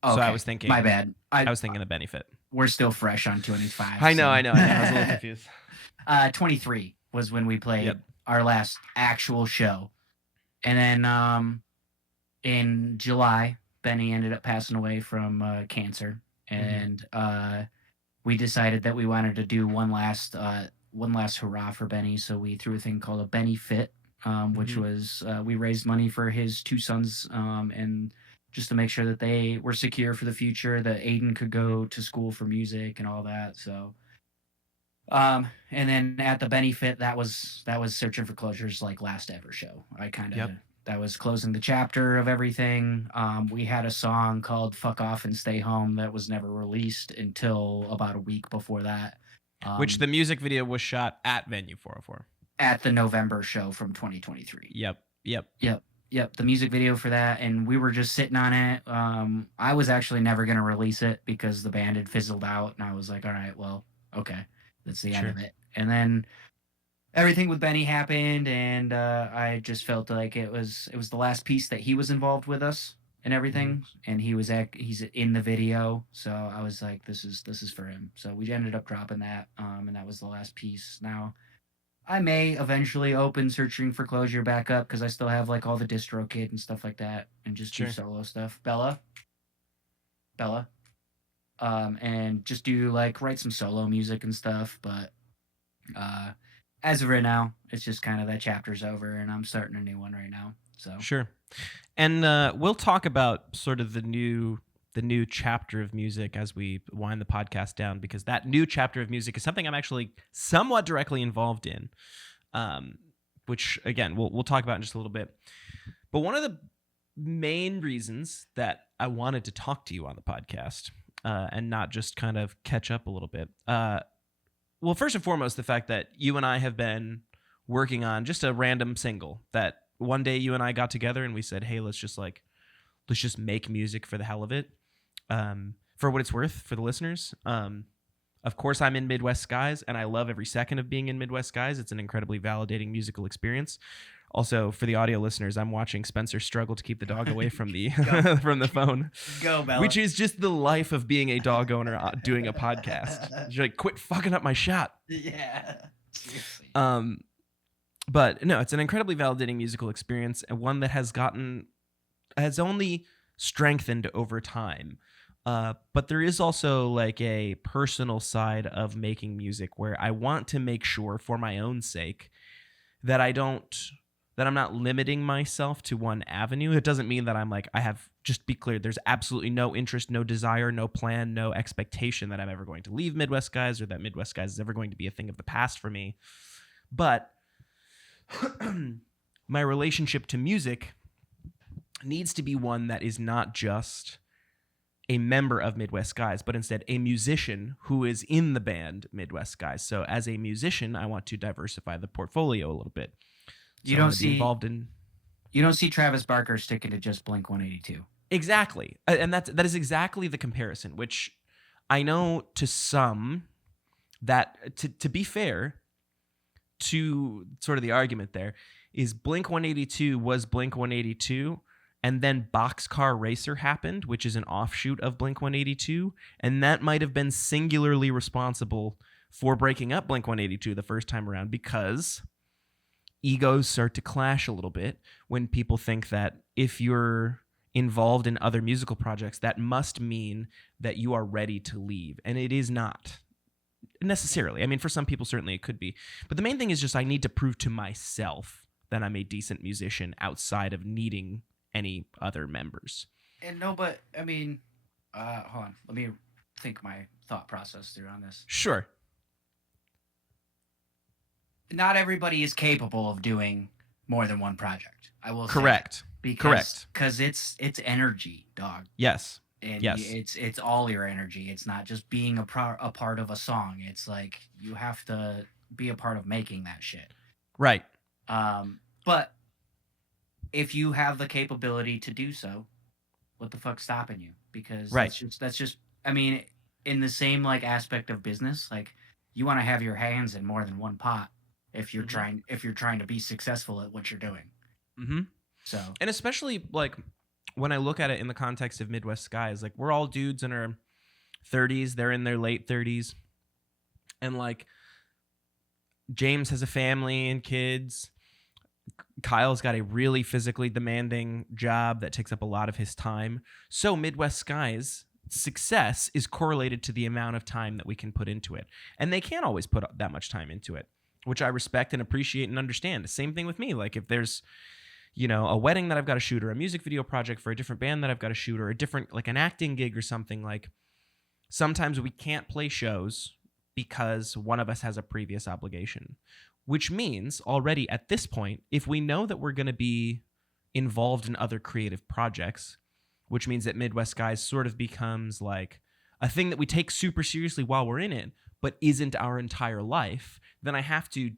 Okay. So I was thinking. My bad. I was thinking the benefit. We're still fresh on 25. I know. I was a little confused. 23 was when we played our last actual show, and then in July, Benny ended up passing away from cancer, and we decided that we wanted to do one last hurrah for Benny. So we threw a thing called a Benny Fit, which was we raised money for his two sons, and just to make sure that they were secure for the future, that Aiden could go to school for music and all that. So, and then at the Benny Fit, that was Searching for Closure's like last ever show. I kind of that was closing the chapter of everything. We had a song called "Fuck Off and Stay Home" that was never released until about a week before that. Which the music video was shot at Venue 404 at the November show from 2023. Yep, the music video for that, and we were just sitting on it. I was actually never going to release it because the band had fizzled out, and I was like, all right, well, okay, that's the end of it. And then everything with Benny happened, and I just felt like it was the last piece that he was involved with us and everything, and he's in the video, so I was like, this is for him. So we ended up dropping that, and that was the last piece. Now, I may eventually open Searching for Closure back up because I still have like all the distro kit and stuff like that, and just do solo stuff. Bella, and just do like write some solo music and stuff. But as of right now, it's just kind of that chapter's over, and I'm starting a new one right now. So sure, and we'll talk about sort of the new chapter of music as we wind the podcast down, because that new chapter of music is something I'm actually somewhat directly involved in, which again we'll talk about in just a little bit. But one of the main reasons that I wanted to talk to you on the podcast and not just kind of catch up a little bit well, first and foremost, the fact that you and I have been working on just a random single that one day you and I got together and we said, hey, let's just make music for the hell of it. For what it's worth for the listeners. Of course, I'm in Midwest Skies, and I love every second of being in Midwest Skies. It's an incredibly validating musical experience. Also, for the audio listeners, I'm watching Spencer struggle to keep the dog away from the from the phone. Go, Bella. Which is just the life of being a dog owner doing a podcast. You're like, quit fucking up my shot. Yeah. Seriously. But no, it's an incredibly validating musical experience, and one that has only strengthened over time. But there is also like a personal side of making music where I want to make sure, for my own sake, that I'm not limiting myself to one avenue. It doesn't mean that just be clear, there's absolutely no interest, no desire, no plan, no expectation that I'm ever going to leave Midwest Skies or that Midwest Skies is ever going to be a thing of the past for me. But my relationship to music needs to be one that is not just a member of Midwest Skies, but instead a musician who is in the band Midwest Skies. So as a musician, I want to diversify the portfolio a little bit. You don't see Travis Barker sticking to just Blink-182. Exactly. And that is exactly the comparison, which I know to some that to be fair to sort of the argument there is Blink-182 was Blink-182. And then Boxcar Racer happened, which is an offshoot of Blink-182. And that might have been singularly responsible for breaking up Blink-182 the first time around, because egos start to clash a little bit when people think that if you're involved in other musical projects, that must mean that you are ready to leave. And it is not necessarily. I mean, for some people, certainly it could be. But the main thing is just I need to prove to myself that I'm a decent musician outside of needing any other members. And no, but I mean, hold on. Let me think my thought process through on this. Sure. Not everybody is capable of doing more than one project. I will correct. Say, Correct. Because it's energy, dog. Yes. And yes. It's all your energy. It's not just being a part of a song. It's like you have to be a part of making that shit. Right. But if you have the capability to do so, what the fuck's stopping you? Because that's just I mean, in the same like aspect of business, like you want to have your hands in more than one pot if you're trying to be successful at what you're doing. Mm-hmm. So, and especially like when I look at it in the context of Midwest Skies, like we're all dudes in our 30s, they're in their late 30s, and like James has a family and kids. Kyle's got a really physically demanding job that takes up a lot of his time. So Midwest Skies' success is correlated to the amount of time that we can put into it. And they can't always put that much time into it, which I respect and appreciate and understand. The same thing with me. Like if there's, a wedding that I've got to shoot, or a music video project for a different band that I've got to shoot, or a different, like an acting gig or something, like sometimes we can't play shows because one of us has a previous obligation. Which means already at this point, if we know that we're going to be involved in other creative projects, which means that Midwest Skies sort of becomes like a thing that we take super seriously while we're in it, but isn't our entire life, then I have to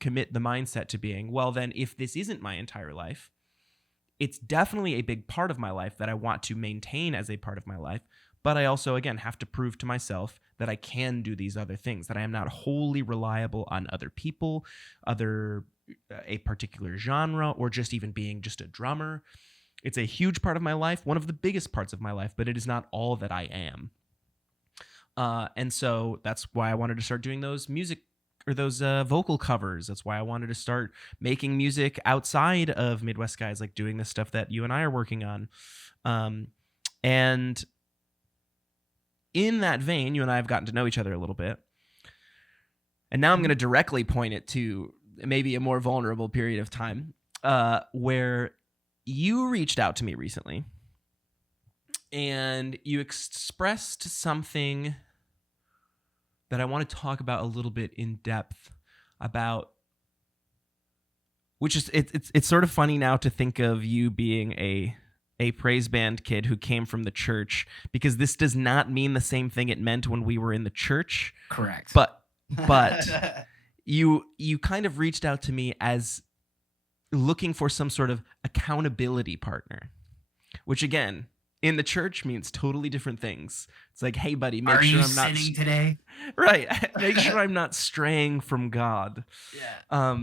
commit the mindset to being, well, then if this isn't my entire life, it's definitely a big part of my life that I want to maintain as a part of my life. But I also, again, have to prove to myself that I can do these other things, that I am not wholly reliable on other people, a particular genre, or just even being just a drummer. It's a huge part of my life, one of the biggest parts of my life, but it is not all that I am. And so that's why I wanted to start doing those vocal covers. That's why I wanted to start making music outside of Midwest Skies, like doing the stuff that you and I are working on. And in that vein, you and I have gotten to know each other a little bit. And now I'm going to directly point it to maybe a more vulnerable period of time where you reached out to me recently and you expressed something that I want to talk about a little bit in depth about, which is it's sort of funny now to think of you being a praise band kid who came from the church, because this does not mean the same thing it meant when we were in the church. Correct. But But you kind of reached out to me as looking for some sort of accountability partner, which again in the church means totally different things. It's like, hey buddy, make Are sure you I'm not sinning today? right. Make sure I'm not straying from God. Yeah.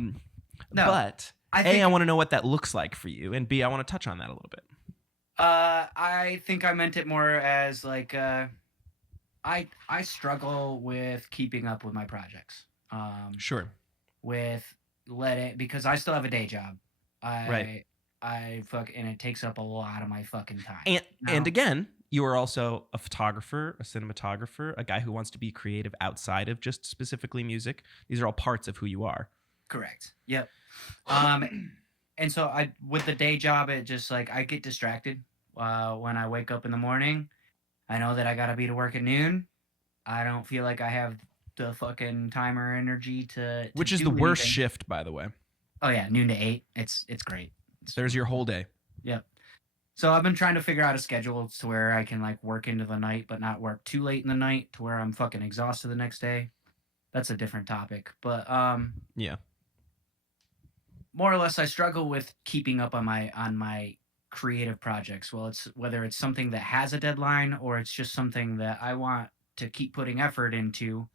No, But I want to know what that looks like for you, and B, I want to touch on that a little bit. I think I meant it more as like I struggle with keeping up with my projects. Sure. Because I still have a day job. Right. And it takes up a lot of my fucking time. And again, you are also a photographer, a cinematographer, a guy who wants to be creative outside of just specifically music. These are all parts of who you are. Correct. Yep. And so with the day job, it just like I get distracted when I wake up in the morning. I know that I gotta be to work at noon. I don't feel like I have the fucking time or energy to which is do the worst anything. shift, by the way. Oh yeah, noon to 8. It's great. There's your whole day. Yep. So I've been trying to figure out a schedule to where I can like work into the night, but not work too late in the night to where I'm fucking exhausted the next day. That's a different topic, but yeah. More or less, I struggle with keeping up on my creative projects. Well, it's whether it's something that has a deadline or it's just something that I want to keep putting effort into,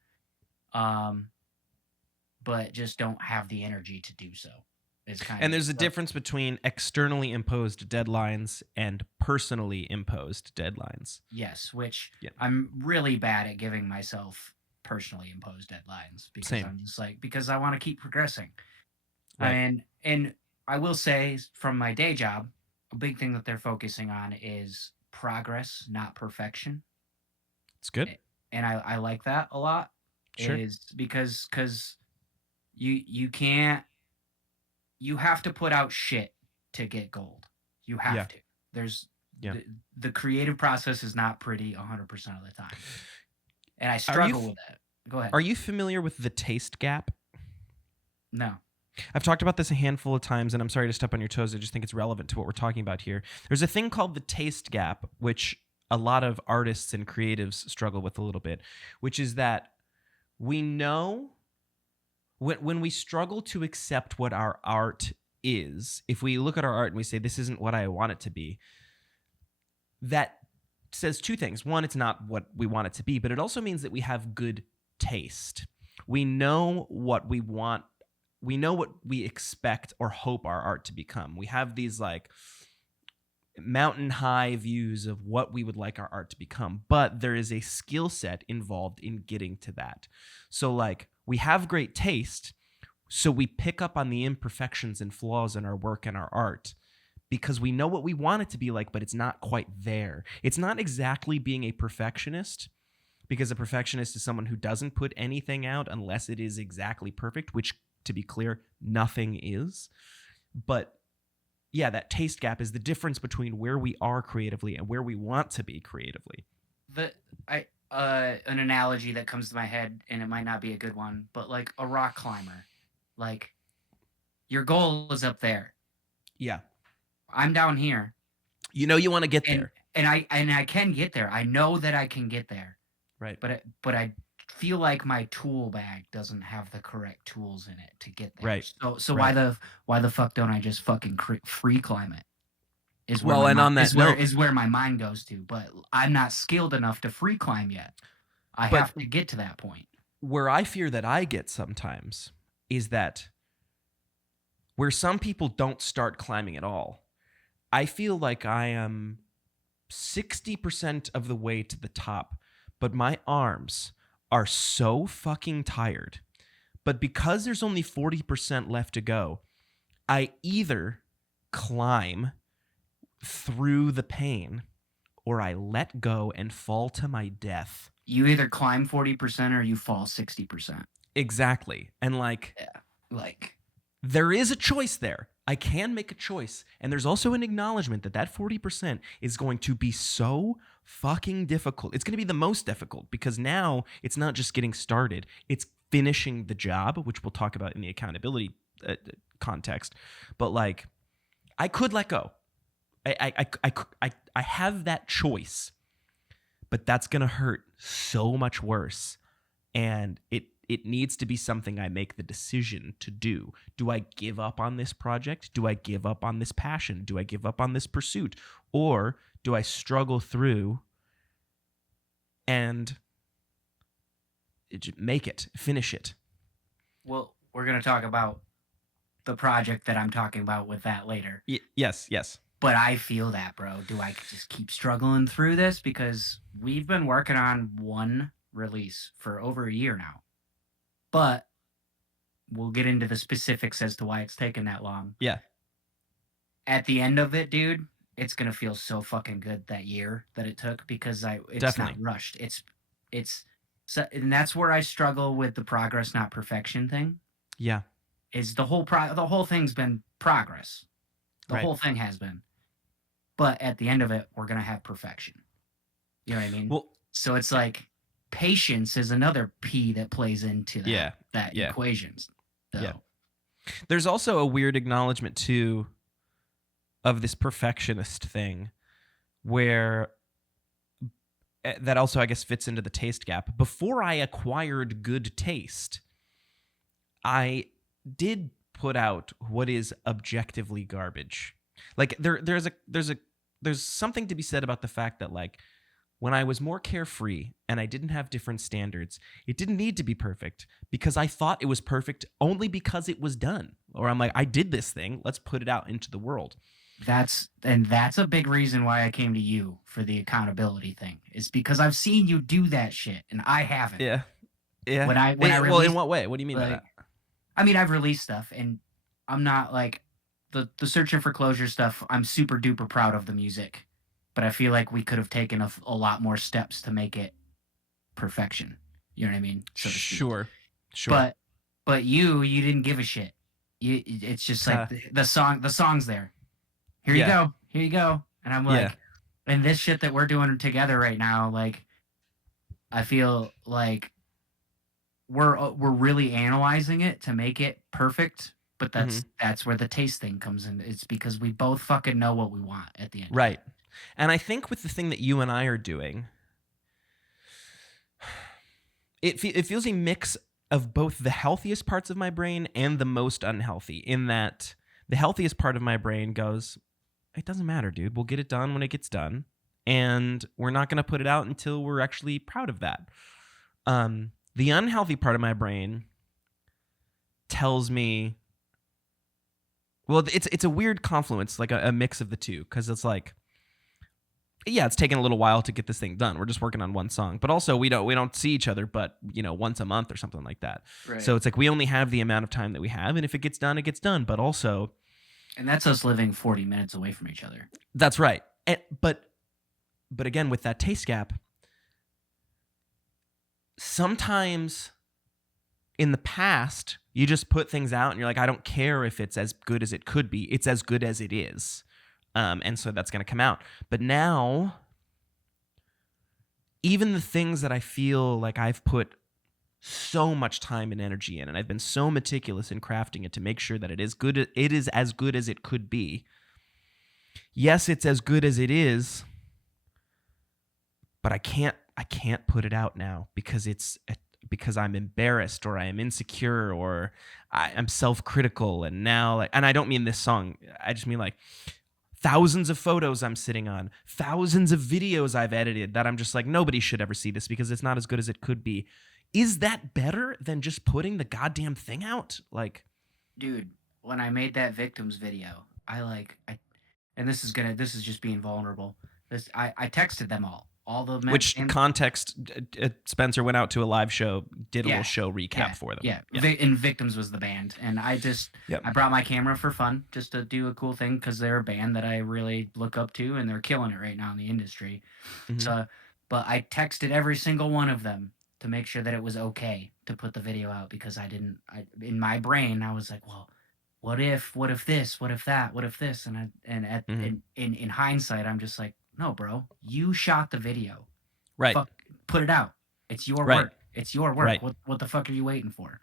but just don't have the energy to do so. And there's a difference between externally imposed deadlines and personally imposed deadlines. Yes, which I'm really bad at giving myself personally imposed deadlines because I'm just like, because I want to keep progressing. Right. And I will say from my day job, a big thing that they're focusing on is progress, not perfection. It's good. And I like that a lot. Sure. It is because you can't, you have to put out shit to get gold. You have to. There's the creative process is not pretty 100% of the time. And I struggle with that. Go ahead. Are you familiar with the taste gap? No. I've talked about this a handful of times, and I'm sorry to step on your toes. I just think it's relevant to what we're talking about here. There's a thing called the taste gap, which a lot of artists and creatives struggle with a little bit, which is that we know when we struggle to accept what our art is, if we look at our art and we say, this isn't what I want it to be, that says two things. One, it's not what we want it to be, but it also means that we have good taste. We know what we want. We know what we expect or hope our art to become. We have these like mountain high views of what we would like our art to become, but there is a skill set involved in getting to that. So like we have great taste, so we pick up on the imperfections and flaws in our work and our art because we know what we want it to be like, but it's not quite there. It's not exactly being a perfectionist, because a perfectionist is someone who doesn't put anything out unless it is exactly perfect, which, to be clear, nothing is. But yeah, that taste gap is the difference between where we are creatively and where we want to be creatively. An analogy that comes to my head, and it might not be a good one, but like a rock climber, like your goal is up there. Yeah. I'm down here. You know you want to get there. And I can get there. I know that I can get there. Right. But I feel like my tool bag doesn't have the correct tools in it to get there. Right. So right. why the fuck don't I just fucking free climb it? Is where my mind goes to. But I'm not skilled enough to free climb yet. I have to get to that point. Where I fear that I get sometimes is that where some people don't start climbing at all, I feel like I am 60% of the way to the top, but my arms are so fucking tired. But because there's only 40% left to go, I either climb through the pain or I let go and fall to my death. You either climb 40% or you fall 60%. Exactly. And there is a choice there. I can make a choice. And there's also an acknowledgement that 40% is going to be so fucking difficult. It's going to be the most difficult because now it's not just getting started. It's finishing the job, which we'll talk about in the accountability context. But like, I could let go. I have that choice, but that's going to hurt so much worse. And it it needs to be something I make the decision to do. Do I give up on this project? Do I give up on this passion? Do I give up on this pursuit? Or do I struggle through and make it, finish it? Well, we're going to talk about the project that I'm talking about with that later. Yes. But I feel that, bro. Do I just keep struggling through this? Because we've been working on one release for over a year now. But we'll get into the specifics as to why it's taken that long. Yeah. At the end of it, dude, it's going to feel so fucking good that year that it took, because it's Definitely. not rushed. So, and that's where I struggle with the progress, not perfection thing. Yeah. Is the whole thing's been progress. The Right. whole thing has been. But at the end of it, we're going to have perfection. You know what I mean? Well, so it's like patience is another P that plays into that equation. So. Yeah. There's also a weird acknowledgement too of this perfectionist thing, where that also, I guess, fits into the taste gap. Before I acquired good taste, I did put out what is objectively garbage. Like there's something to be said about the fact that, like, when I was more carefree and I didn't have different standards, it didn't need to be perfect, because I thought it was perfect only because it was done. Or I'm like, I did this thing, let's put it out into the world. That's a big reason why I came to you for the accountability thing, is because I've seen you do that shit and I haven't. Yeah. When I released, well, in what way? What do you mean by that? I mean, I've released stuff, and I'm not like the Searching for Closure stuff. I'm super duper proud of the music, but I feel like we could have taken a lot more steps to make it perfection. You know what I mean? So to speak. Sure. But you didn't give a shit. It's just like the song's there. Here you go. And I'm like, and this shit that we're doing together right now, like, I feel like we're really analyzing it to make it perfect. But that's where the taste thing comes in. It's because we both fucking know what we want at the end. Right. And I think with the thing that you and I are doing, it feels a mix of both the healthiest parts of my brain and the most unhealthy, in that the healthiest part of my brain goes, it doesn't matter, dude. We'll get it done when it gets done. And we're not going to put it out until we're actually proud of that. The unhealthy part of my brain tells me, well, it's a weird confluence, like a mix of the two, because it's like, yeah, it's taken a little while to get this thing done. We're just working on one song, but also we don't see each other, but once a month or something like that. Right. So it's like we only have the amount of time that we have, and if it gets done, it gets done. But also, and that's us living 40 minutes away from each other. That's right. But again, with that taste gap, sometimes in the past, you just put things out and you're like, I don't care if it's as good as it could be. It's as good as it is. And so that's going to come out. But now, even the things that I feel like I've put so much time and energy in, and I've been so meticulous in crafting it to make sure that it is as good as it could be. Yes, it's as good as it is, but I can't put it out now because I'm embarrassed, or I am insecure, or I'm self-critical. And now, and I don't mean this song, I just mean like thousands of photos I'm sitting on, thousands of videos I've edited that I'm just like, nobody should ever see this because it's not as good as it could be. Is that better than just putting the goddamn thing out? Like, dude, when I made that Victims video, and this is just being vulnerable. I texted them all the men. Which context, Spencer went out to a live show, did a little show recap for them. Yeah. And Victims was the band. And I brought my camera for fun, just to do a cool thing, because they're a band that I really look up to, and they're killing it right now in the industry. Mm-hmm. So, but I texted every single one of them to make sure that it was okay to put the video out, because in my brain, I was like, well, what if this, what if that, what if this? And in hindsight, I'm just like, no, bro, you shot the video. Right. Put it out. It's your work. It's your work. Right. What the fuck are you waiting for?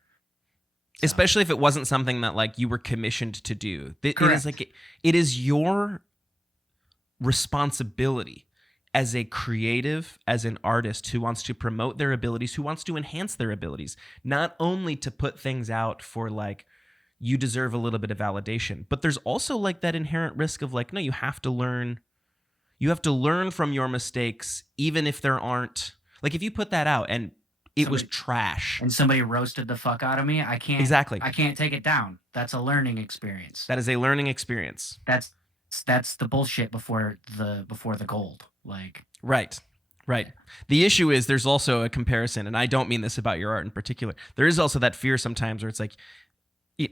So. Especially if it wasn't something that like you were commissioned to do. It is Correct. like it is your responsibility. as a creative, as an artist who wants to promote their abilities, who wants to enhance their abilities, not only to put things out for like, you deserve a little bit of validation, but there's also like that inherent risk of like, no, you have to learn from your mistakes, even if there aren't, like if you put that out and it was trash and somebody roasted the fuck out of me, I can't take it down. That's a learning experience. That is a learning experience. That's the bullshit before the gold. Like, right. The issue is there's also a comparison, and I don't mean this about your art in particular. There is also that fear sometimes where it's like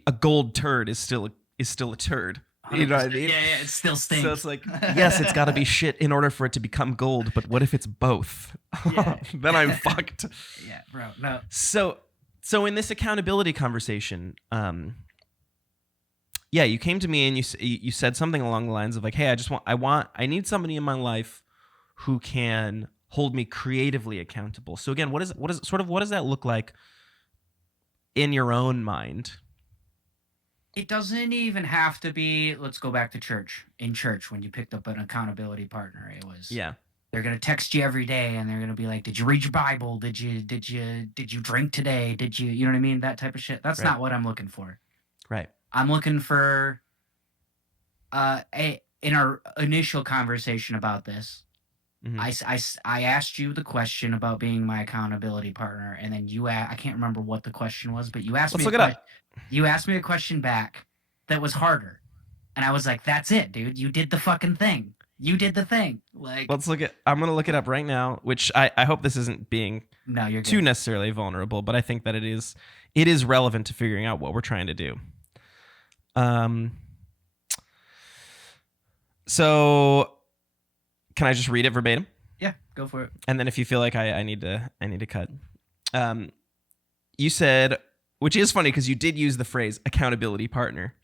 a gold turd is still a turd. You know what I mean? Yeah, it still stinks. So it's like, yes, it's got to be shit in order for it to become gold, but what if it's both? Yeah. Then I'm fucked. Yeah, bro. No. So in this accountability conversation, you came to me and you said something along the lines of like, hey, I need somebody in my life who can hold me creatively accountable. So again, what does that look like in your own mind? It doesn't even have to be, let's go back to church. In church, when you picked up an accountability partner, it was, they're going to text you every day and they're going to be like, did you read your Bible? Did you drink today? You know what I mean? That type of shit. That's not what I'm looking for. Right. I'm looking for, in our initial conversation about this, I asked you the question about being my accountability partner, and then I can't remember what the question was, but you asked you asked me a question back that was harder, and I was like, "That's it, dude. You did the fucking thing. You did the thing." Like, I'm gonna look it up right now. Which I hope this isn't being too necessarily vulnerable, but I think that it is relevant to figuring out what we're trying to do. So can I just read it verbatim? Yeah, go for it. And then if you feel like I need to cut. You said, which is funny because you did use the phrase accountability partner.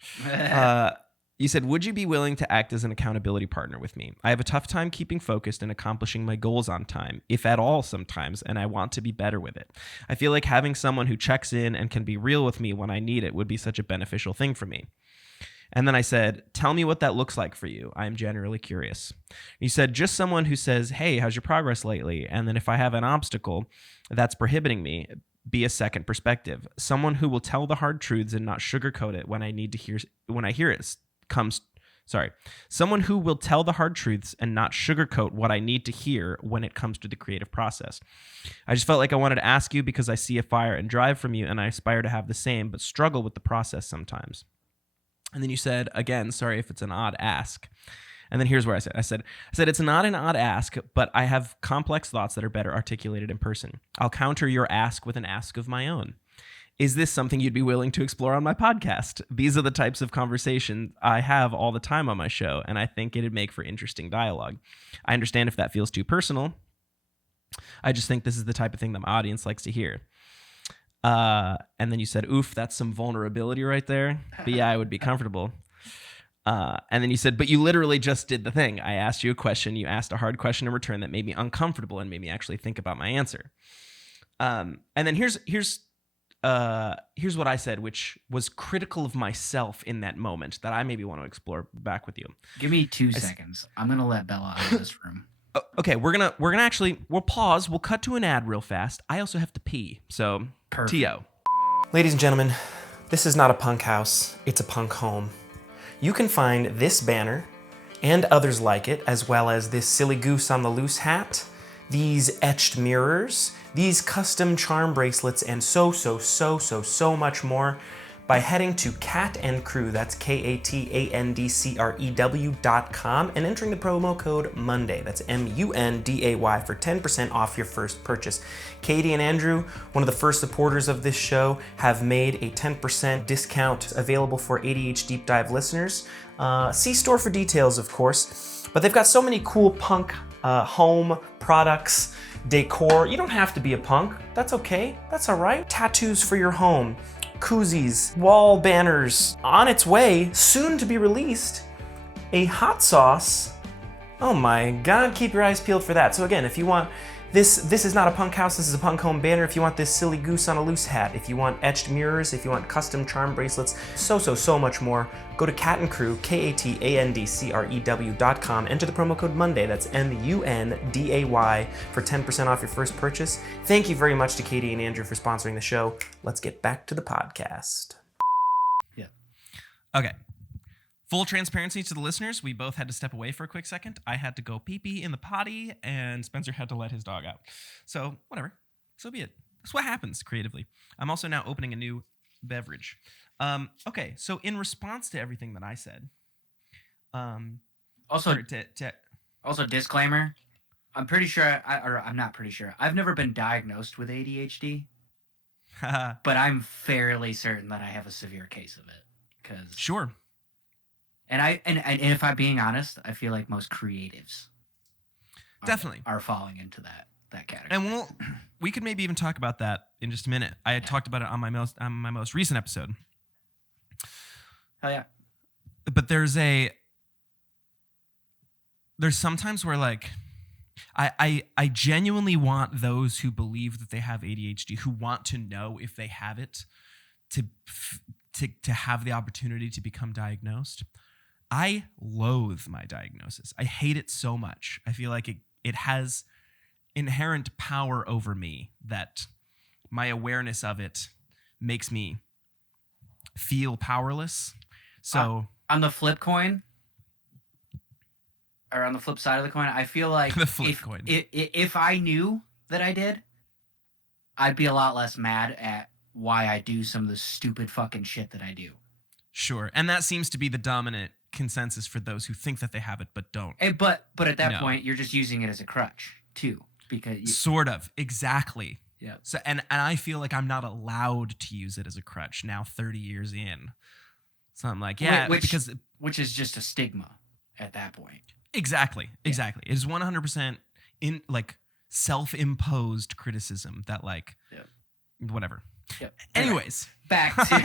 You said, would you be willing to act as an accountability partner with me? I have a tough time keeping focused and accomplishing my goals on time, if at all sometimes, and I want to be better with it. I feel like having someone who checks in and can be real with me when I need it would be such a beneficial thing for me. And then I said, tell me what that looks like for you. I am genuinely curious. You said, just someone who says, hey, how's your progress lately? And then if I have an obstacle that's prohibiting me, be a second perspective. Someone who will tell the hard truths and not sugarcoat it when I hear it comes. Someone who will tell the hard truths and not sugarcoat what I need to hear when it comes to the creative process. I just felt like I wanted to ask you because I see a fire and drive from you, and I aspire to have the same, but struggle with the process sometimes. And then you said, again, sorry if it's an odd ask. And then here's where I said, it's not an odd ask, but I have complex thoughts that are better articulated in person. I'll counter your ask with an ask of my own. Is this something you'd be willing to explore on my podcast? These are the types of conversations I have all the time on my show, and I think it'd make for interesting dialogue. I understand if that feels too personal. I just think this is the type of thing that my audience likes to hear. And then you said, oof, that's some vulnerability right there. But yeah, I would be comfortable. And then you said, but you literally just did the thing. I asked you a question. You asked a hard question in return that made me uncomfortable and made me actually think about my answer. And then here's what I said, which was critical of myself in that moment that I maybe want to explore back with you. Give me 2 seconds. I'm going to let Bella out of this room. Okay, we'll pause. We'll cut to an ad real fast. I also have to pee. So, Perfect. T.O. Ladies and gentlemen, this is not a punk house, it's a punk home. You can find this banner and others like it, as well as this silly goose on the loose hat, these etched mirrors, these custom charm bracelets, and so much more by heading to Cat and Crew, that's KATANDCREW.com, and entering the promo code MONDAY, that's MUNDAY, for 10% off your first purchase. Katie and Andrew, one of the first supporters of this show, have made a 10% discount available for ADH.Deep-Dive listeners. See store for details, of course, but they've got so many cool punk home products, decor. You don't have to be a punk. That's okay. That's all right. Tattoos for your home, koozies, wall banners. On its way, soon to be released, a hot sauce. Oh my God, keep your eyes peeled for that. So again, if you want This is not a punk house, this is a punk home banner. If you want this silly goose on a loose hat, if you want etched mirrors, if you want custom charm bracelets, so much more, go to Cat and Crew, KATANDCREW.com, enter the promo code Monday, that's MUNDAY, for 10% off your first purchase. Thank you very much to Katie and Andrew for sponsoring the show. Let's get back to the podcast. Yeah. Okay. Full transparency to the listeners, we both had to step away for a quick second. I had to go pee-pee in the potty, and Spencer had to let his dog out. So, whatever. So be it. That's what happens creatively. I'm also now opening a new beverage. Okay, so in response to everything that I said, also disclaimer, I'm pretty sure, I'm not pretty sure. I've never been diagnosed with ADHD, but I'm fairly certain that I have a severe case of it. Sure. And if I'm being honest, I feel like most creatives definitely are falling into that category. And we could maybe even talk about that in just a minute. I had talked about it on my most recent episode. Hell yeah. But there's sometimes where like I genuinely want those who believe that they have ADHD, who want to know if they have it, to have the opportunity to become diagnosed. I loathe my diagnosis. I hate it so much. I feel like it has inherent power over me, that my awareness of it makes me feel powerless. So on the flip coin, or on the flip side of the coin, I feel like if I knew that I did, I'd be a lot less mad at why I do some of the stupid fucking shit that I do. Sure. And that seems to be the dominant consensus for those who think that they have it but don't. But at that point, you're just using it as a crutch too, because sort of, exactly. Yeah. So and I feel like I'm not allowed to use it as a crutch now, 30 years in. So I'm like, which is just a stigma at that point. Exactly. It is 100% in like self-imposed criticism that like whatever. Yep. Anyways, back to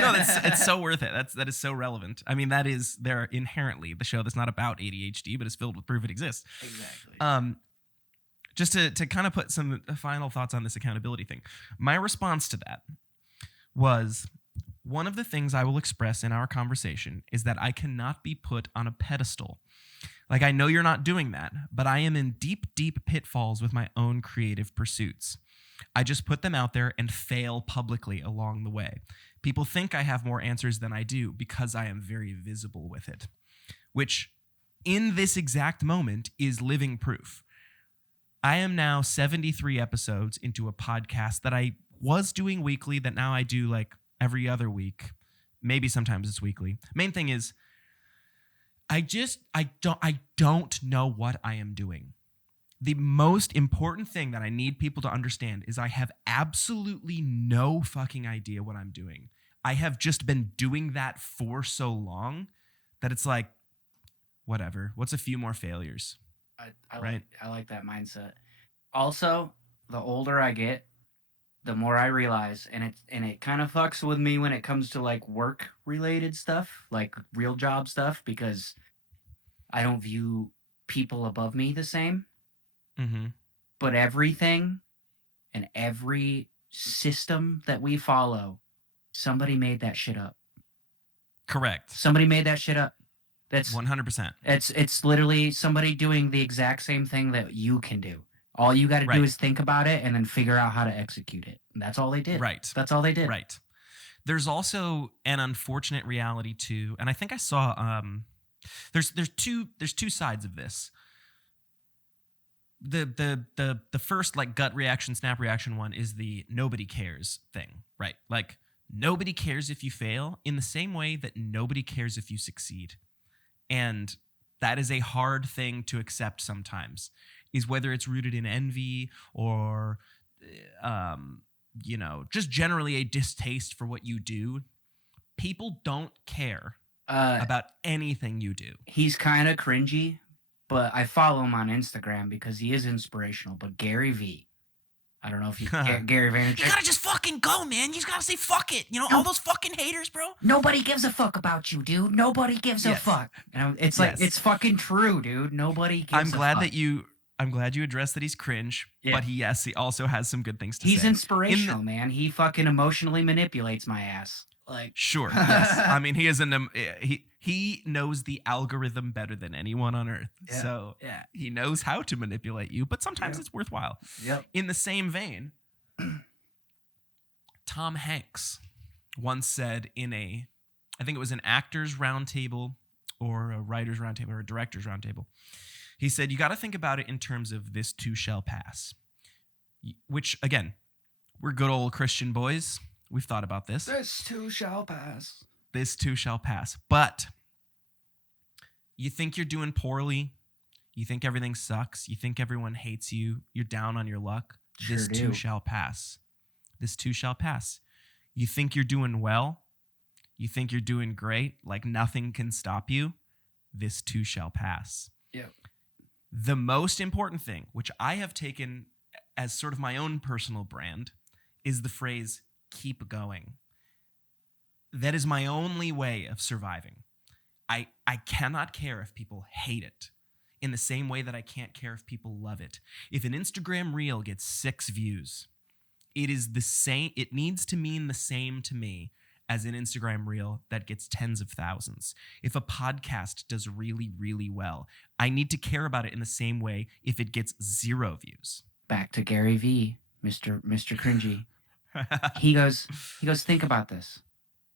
no, it's so worth it. That is so relevant. I mean, they're inherently the show that's not about ADHD, but is filled with proof it exists. Exactly. Just to kind of put some final thoughts on this accountability thing. My response to that was, one of the things I will express in our conversation is that I cannot be put on a pedestal. Like, I know you're not doing that, but I am in deep pitfalls with my own creative pursuits. I just put them out there and fail publicly along the way. People think I have more answers than I do because I am very visible with it, which in this exact moment is living proof. I am now 73 episodes into a podcast that I was doing weekly, that now I do like every other week. Maybe sometimes it's weekly. Main thing is, I don't know what I am doing. The most important thing that I need people to understand is I have absolutely no fucking idea what I'm doing. I have just been doing that for so long that it's like, whatever. What's a few more failures? I like that mindset. Also, the older I get, the more I realize, and it kind of fucks with me when it comes to like work related stuff, like real job stuff, because I don't view people above me the same. Mm-hmm. But everything and every system that we follow, somebody made that shit up. Correct. Somebody made that shit up. That's 100%. It's literally somebody doing the exact same thing that you can do. All you got to do is think about it and then figure out how to execute it. And that's all they did. Right. That's all they did. Right. There's also an unfortunate reality too, and I think I saw there's two sides of this. The first like gut reaction, snap reaction one is the nobody cares thing, right? Like, nobody cares if you fail in the same way that nobody cares if you succeed. And that is a hard thing to accept sometimes, is whether it's rooted in envy or just generally a distaste for what you do. People don't care about anything you do. He's kind of cringy, but I follow him on Instagram because he is inspirational. But Gary V, I don't know if you Gary Vaynerchuk. You gotta just fucking go, man. You just gotta say fuck it. You know, all those fucking haters, bro. Nobody gives a fuck about you, dude. Nobody gives a fuck. It's like, it's fucking true, dude. Nobody gives a fuck. I'm glad that you I'm glad you addressed that he's cringe, but he also has some good things to say. He's inspirational, man. He fucking emotionally manipulates my ass. Like, sure, yes. I mean, he knows the algorithm better than anyone on earth. Yeah, So yeah. he knows how to manipulate you, but sometimes it's worthwhile. Yep. In the same vein, Tom Hanks once said I think it was an actors roundtable or a writers roundtable or a directors roundtable. He said, you got to think about it in terms of this too shall pass, which again, we're good old Christian boys. We've thought about this. This too shall pass. This too shall pass. But you think you're doing poorly. You think everything sucks. You think everyone hates you. You're down on your luck. This too shall pass. This too shall pass. You think you're doing well. You think you're doing great. Like nothing can stop you. This too shall pass. Yep. The most important thing, which I have taken as sort of my own personal brand, is the phrase, keep going. That is my only way of surviving. I cannot care if people hate it in the same way that I can't care if people love it. If an Instagram reel gets 6 views, it is the same. It needs to mean the same to me as an Instagram reel that gets tens of thousands. If a podcast does really, really well, I need to care about it in the same way if it gets 0 views. Back to Gary V, Mr. Cringy. He goes, think about this.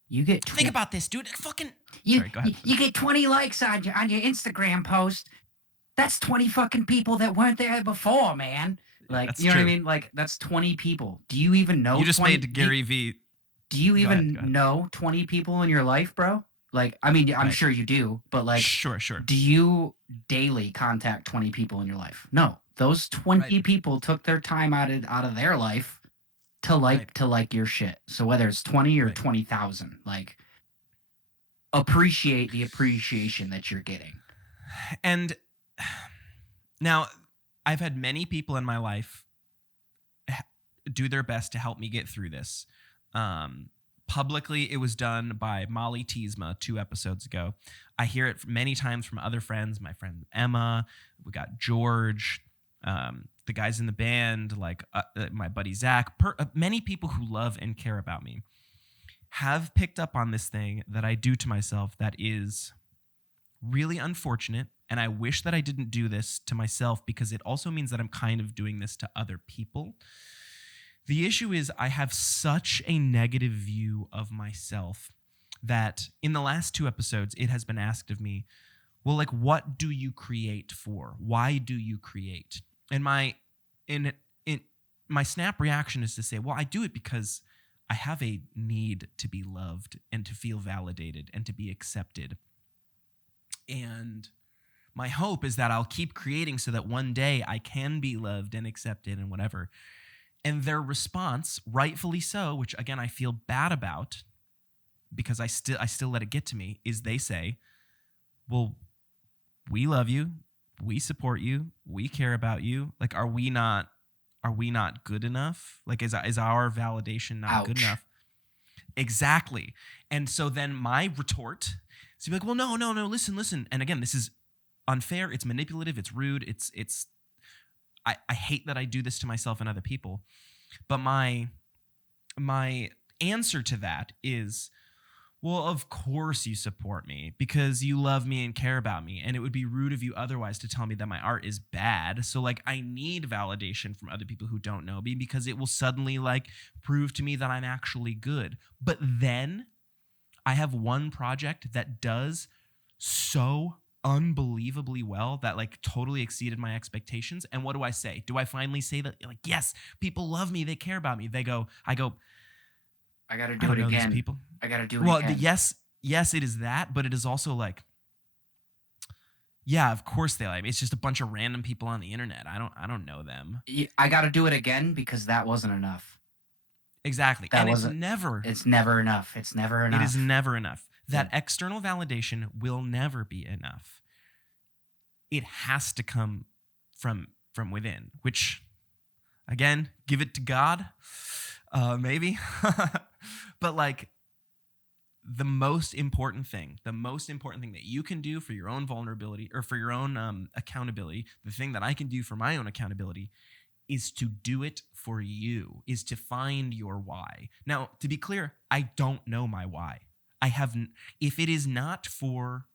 You get think about this, dude. Fucking Sorry, go ahead. You get 20 likes on your Instagram post. That's 20 fucking people that weren't there before, man. Like, that's you know true. what I mean? Like, that's 20 people. Do you even know? You just made Gary V. Do you even know 20 people in your life, bro? Like, I mean, I'm sure you do, but like, sure. Do you daily contact 20 people in your life? No, those 20 people took their time out of their life to like your shit. So whether it's 20 or 20,000, like, appreciate the appreciation that you're getting. And now, I've had many people in my life do their best to help me get through this. Publicly, it was done by Molly Teasma 2 episodes ago. I hear it many times from other friends, my friend Emma, we got George, the guys in the band, like my buddy Zach, many people who love and care about me have picked up on this thing that I do to myself that is really unfortunate. And I wish that I didn't do this to myself because it also means that I'm kind of doing this to other people. The issue is I have such a negative view of myself that in the last 2 episodes, it has been asked of me, well, like, what do you create for? Why do you create? And my snap reaction is to say, well, I do it because I have a need to be loved and to feel validated and to be accepted. And my hope is that I'll keep creating so that one day I can be loved and accepted and whatever. And their response, rightfully so, which again I feel bad about because I still let it get to me, is they say, well, we love you, we support you, we care about you. Like, are we not good enough? Like, is our validation not good enough? Exactly. And so then my retort is to be like, well, no, listen. And again, this is unfair, it's manipulative, it's rude, I hate that I do this to myself and other people. But my answer to that is, well, of course you support me because you love me and care about me. And it would be rude of you otherwise to tell me that my art is bad. So like I need validation from other people who don't know me because it will suddenly like prove to me that I'm actually good. But then I have one project that does so unbelievably well that like totally exceeded my expectations. And what do I say? Do I finally say that like, yes, people love me, they care about me? I go, I gotta do it again. People. I gotta do it well, again. Yes, it is that, but it is also like, yeah, of course they like me. It's just a bunch of random people on the internet. I don't know them. I gotta do it again because that wasn't enough. Exactly. It's never enough. It's never enough. It is never enough. That external validation will never be enough. It has to come from within, which, again, give it to God, maybe. But like, the most important thing that you can do for your own vulnerability or for your own accountability, the thing that I can do for my own accountability is to do it for you, is to find your why. Now, to be clear, I don't know my why. If it is not for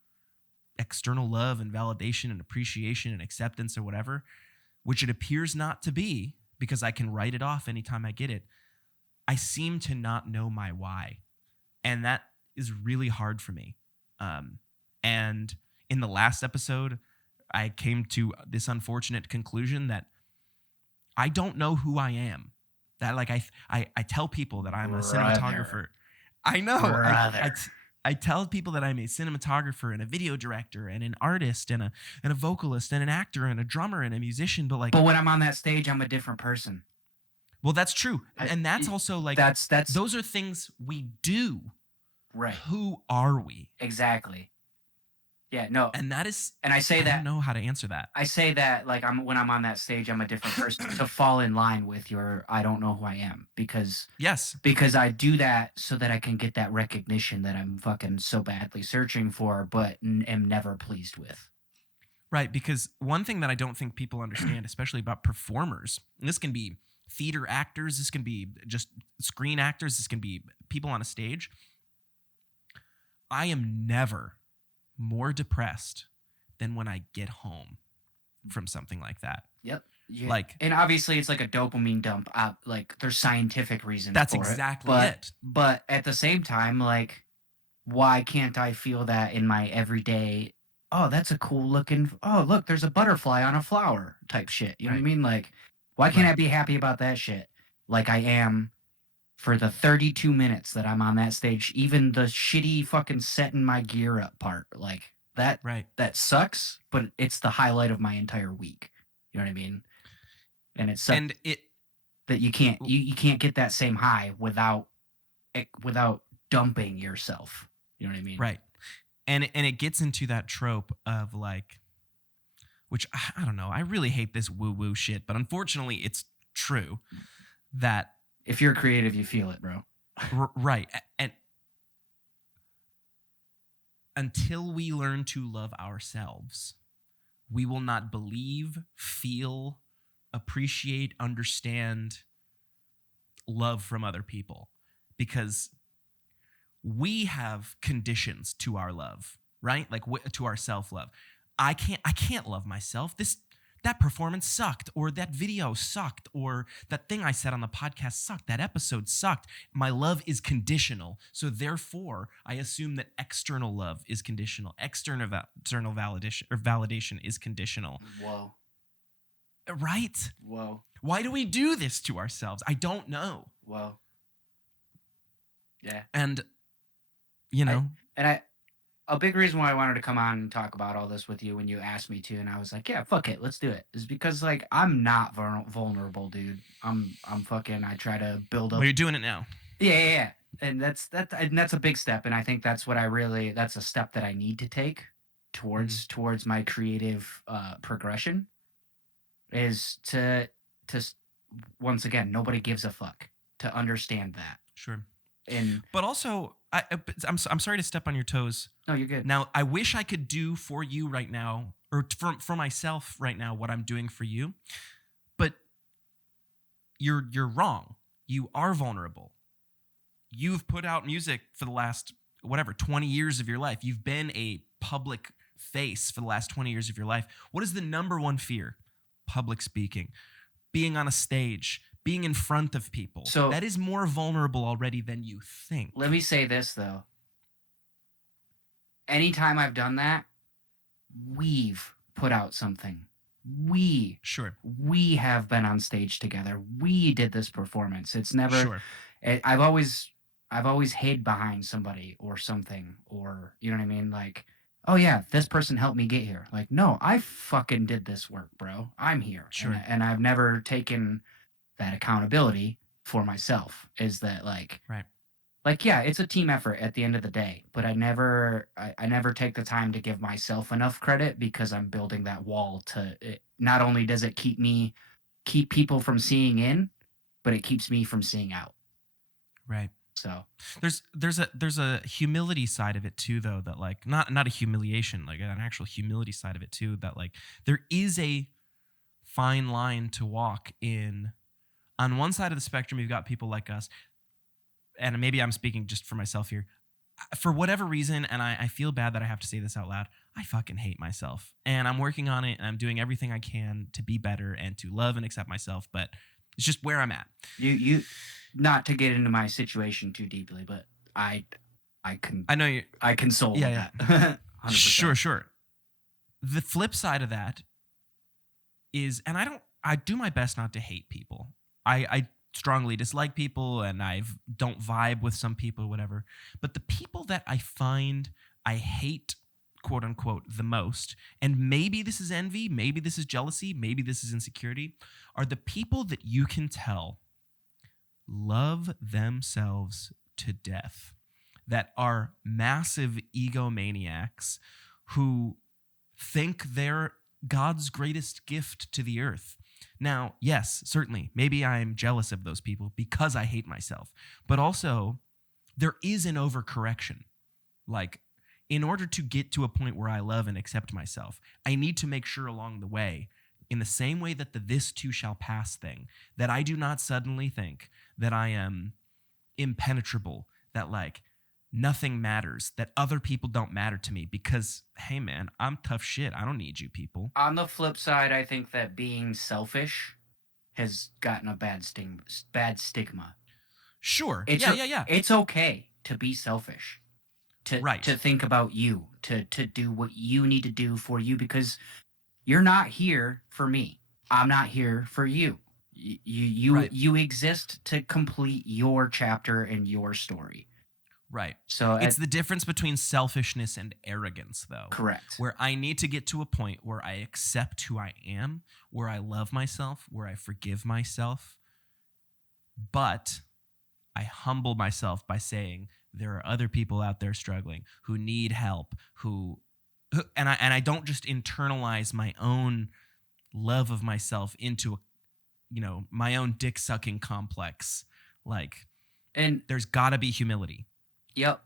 external love and validation and appreciation and acceptance or whatever, which it appears not to be because I can write it off anytime I get it, I seem to not know my why. And that is really hard for me. And in the last episode, I came to this unfortunate conclusion that I don't know who I am. That like I tell people that I'm a cinematographer. I know. I tell people that I'm a cinematographer and a video director and an artist and a vocalist and an actor and a drummer and a musician. But when I'm on that stage, I'm a different person. Well, that's true. And that's also like that's those are things we do. Right. Who are we? Exactly. Yeah, no. And that is, and I say that, I don't know how to answer that. I say that like when I'm on that stage, I'm a different person to fall in line with your I don't know who I am because I do that so that I can get that recognition that I'm fucking so badly searching for, but am never pleased with. Right, because one thing that I don't think people understand, especially about performers, and this can be theater actors, this can be just screen actors, this can be people on a stage. I am never more depressed than when I get home from something like that. Yep. Yeah. Like, and obviously it's like a dopamine dump. Like there's scientific reasons. That's for exactly it. But at the same time, like, why can't I feel that in my everyday? Oh, that's a cool looking. Oh, look, there's a butterfly on a flower type shit. You know what I mean? Like, why can't I be happy about that shit? Like I am for the 32 minutes that I'm on that stage, even the shitty fucking setting my gear up part, like that, that sucks, but it's the highlight of my entire week. You know what I mean? And it sucks that you can't get that same high without dumping yourself. You know what I mean? Right. And it gets into that trope of like, which I don't know, I really hate this woo-woo shit, but unfortunately it's true that if you're creative, you feel it, bro. Right. And until we learn to love ourselves, we will not believe, feel, appreciate, understand love from other people because we have conditions to our love, right? Like to our self-love. I can't love myself. That performance sucked, or that video sucked, or that thing I said on the podcast sucked, that episode sucked. My love is conditional. So therefore, I assume that external love is conditional. External validation is conditional. Whoa. Right? Whoa. Why do we do this to ourselves? I don't know. Whoa. Yeah. And, you know. A big reason why I wanted to come on and talk about all this with you when you asked me to, and I was like, yeah, fuck it, let's do it, is because like I'm not vulnerable, dude. I try to build up. Well, you're doing it now. Yeah. And that's a big step, and I think that's a step that I need to take towards my creative progression. Is to once again, nobody gives a fuck, to understand that. Sure. But also, I'm sorry to step on your toes. No, you're good. Now, I wish I could do for you right now, or for myself right now, what I'm doing for you. But you're wrong. You are vulnerable. You've put out music for the last 20 years of your life. You've been a public face for the last 20 years of your life. What is the number one fear? Public speaking, being on a stage, being in front of people. So that is more vulnerable already than you think. Let me say this, though. Anytime I've done that, we've put out something. We have been on stage together. We did this performance. It's never. I've always hid behind somebody or something, or you know what I mean, like, oh yeah, this person helped me get here. Like, no, I fucking did this work, bro. I'm here. Sure. And I've never taken that accountability for myself. Is that like, right? Like, yeah, it's a team effort at the end of the day, but I never take the time to give myself enough credit, because I'm building that wall not only does it keep people from seeing in, but it keeps me from seeing out. Right. So there's a humility side of it too, though, that like not a humiliation, like an actual humility side of it too, that like there is a fine line to walk in. On one side of the spectrum, you've got people like us, and maybe I'm speaking just for myself here. For whatever reason, and I feel bad that I have to say this out loud, I fucking hate myself. And I'm working on it, and I'm doing everything I can to be better and to love and accept myself, but it's just where I'm at. You not to get into my situation too deeply, but I know you. I console with Yeah. that. 100%. Sure. The flip side of that is, and I do my best not to hate people. I strongly dislike people, and I don't vibe with some people, whatever. But the people that I find I hate, quote unquote, the most, and maybe this is envy, maybe this is jealousy, maybe this is insecurity, are the people that you can tell love themselves to death, that are massive egomaniacs who think they're God's greatest gift to the earth. Now, yes, certainly, maybe I'm jealous of those people because I hate myself, but also there is an overcorrection. Like, in order to get to a point where I love and accept myself, I need to make sure along the way, in the same way that the "this too shall pass" thing, that I do not suddenly think that I am impenetrable, that like nothing matters, that other people don't matter to me because, hey man, I'm tough shit. I don't need you people. On the flip side, I think that being selfish has gotten a bad stigma. Sure. It's yeah. It's okay to be selfish. To think about you, to do what you need to do for you, because you're not here for me. I'm not here for you. You exist to complete your chapter and your story. Right. So it's the difference between selfishness and arrogance, though. Correct. Where I need to get to a point where I accept who I am, where I love myself, where I forgive myself, but I humble myself by saying there are other people out there struggling who need help, and I don't just internalize my own love of myself into my own dick sucking complex. Like, and there's got to be humility. Yep.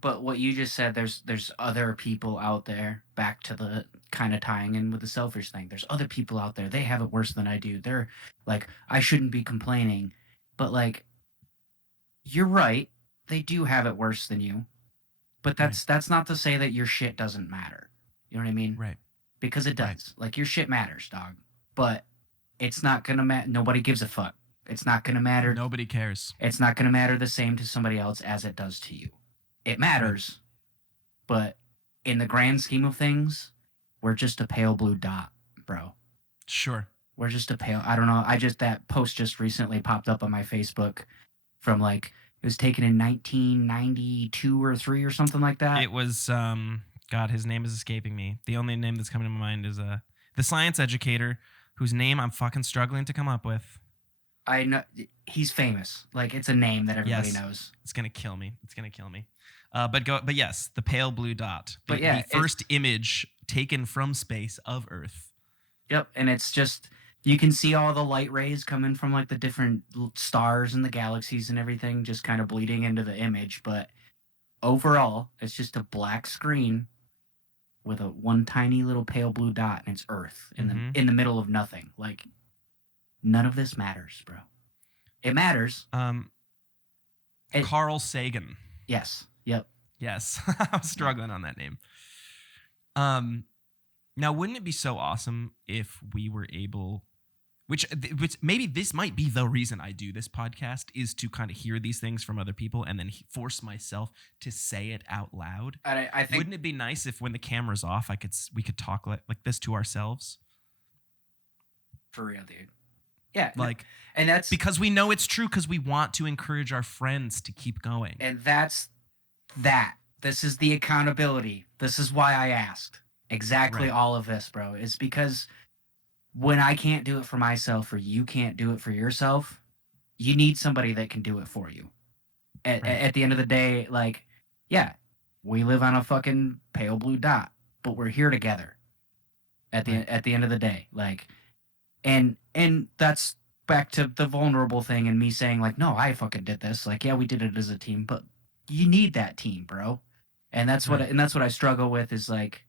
But what you just said, there's other people out there, back to the kind of tying in with the selfish thing. There's other people out there. They have it worse than I do. They're like, I shouldn't be complaining. But like, you're right. They do have it worse than you. But that's not to say that your shit doesn't matter. You know what I mean? Right. Because it does. Right. Like, your shit matters, dog. But it's not going to matter. Nobody gives a fuck. It's not going to matter. Nobody cares. It's not going to matter the same to somebody else as it does to you. It matters, but in the grand scheme of things, we're just a pale blue dot, bro. Sure. We're just a pale... I don't know. That post just recently popped up on my Facebook from like... It was taken in 1992 or 3 or something like that. It was... God, his name is escaping me. The only name that's coming to my mind is the science educator whose name I'm fucking struggling to come up with. I know he's famous. Like, it's a name that everybody knows. It's gonna kill me. But yes, the pale blue dot. The first image taken from space of Earth. Yep, and it's just, you can see all the light rays coming from like the different stars and the galaxies and everything, just kind of bleeding into the image. But overall, it's just a black screen with one tiny little pale blue dot, and it's Earth in the middle of nothing. Like, none of this matters, bro. It matters. Carl Sagan. Yes. Yep. Yes. I was struggling on that name. Now, wouldn't it be so awesome if we were able, which maybe this might be the reason I do this podcast, is to kind of hear these things from other people and then force myself to say it out loud. I think, wouldn't it be nice if when the camera's off, we could talk like this to ourselves? For real, dude. Yeah. Like, and that's because we know it's true, because we want to encourage our friends to keep going. And that's that. This is the accountability. This is why I asked exactly all of this, bro. It's because when I can't do it for myself, or you can't do it for yourself, you need somebody that can do it for you. At the end of the day, like, yeah, we live on a fucking pale blue dot, but we're here together at the end of the day. Like, and that's back to the vulnerable thing and me saying like, no, I fucking did this. Like, yeah, we did it as a team, but you need that team, bro. And that's what I struggle with is like,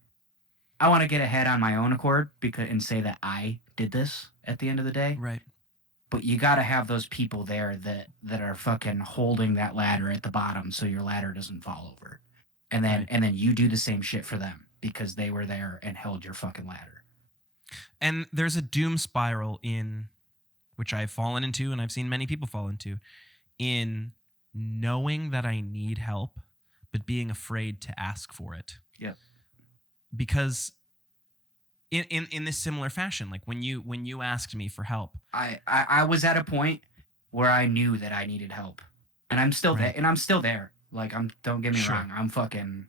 I want to get ahead on my own accord and say that I did this at the end of the day. Right. But you got to have those people there that are fucking holding that ladder at the bottom so your ladder doesn't fall over. And then you do the same shit for them because they were there and held your fucking ladder. And there's a doom spiral in which I've fallen into and I've seen many people fall into in knowing that I need help but being afraid to ask for it. Yeah. Because in this similar fashion, like when you asked me for help, I was at a point where I knew that I needed help, and I'm still there. And I'm still there. Like don't get me wrong. I'm bottoming.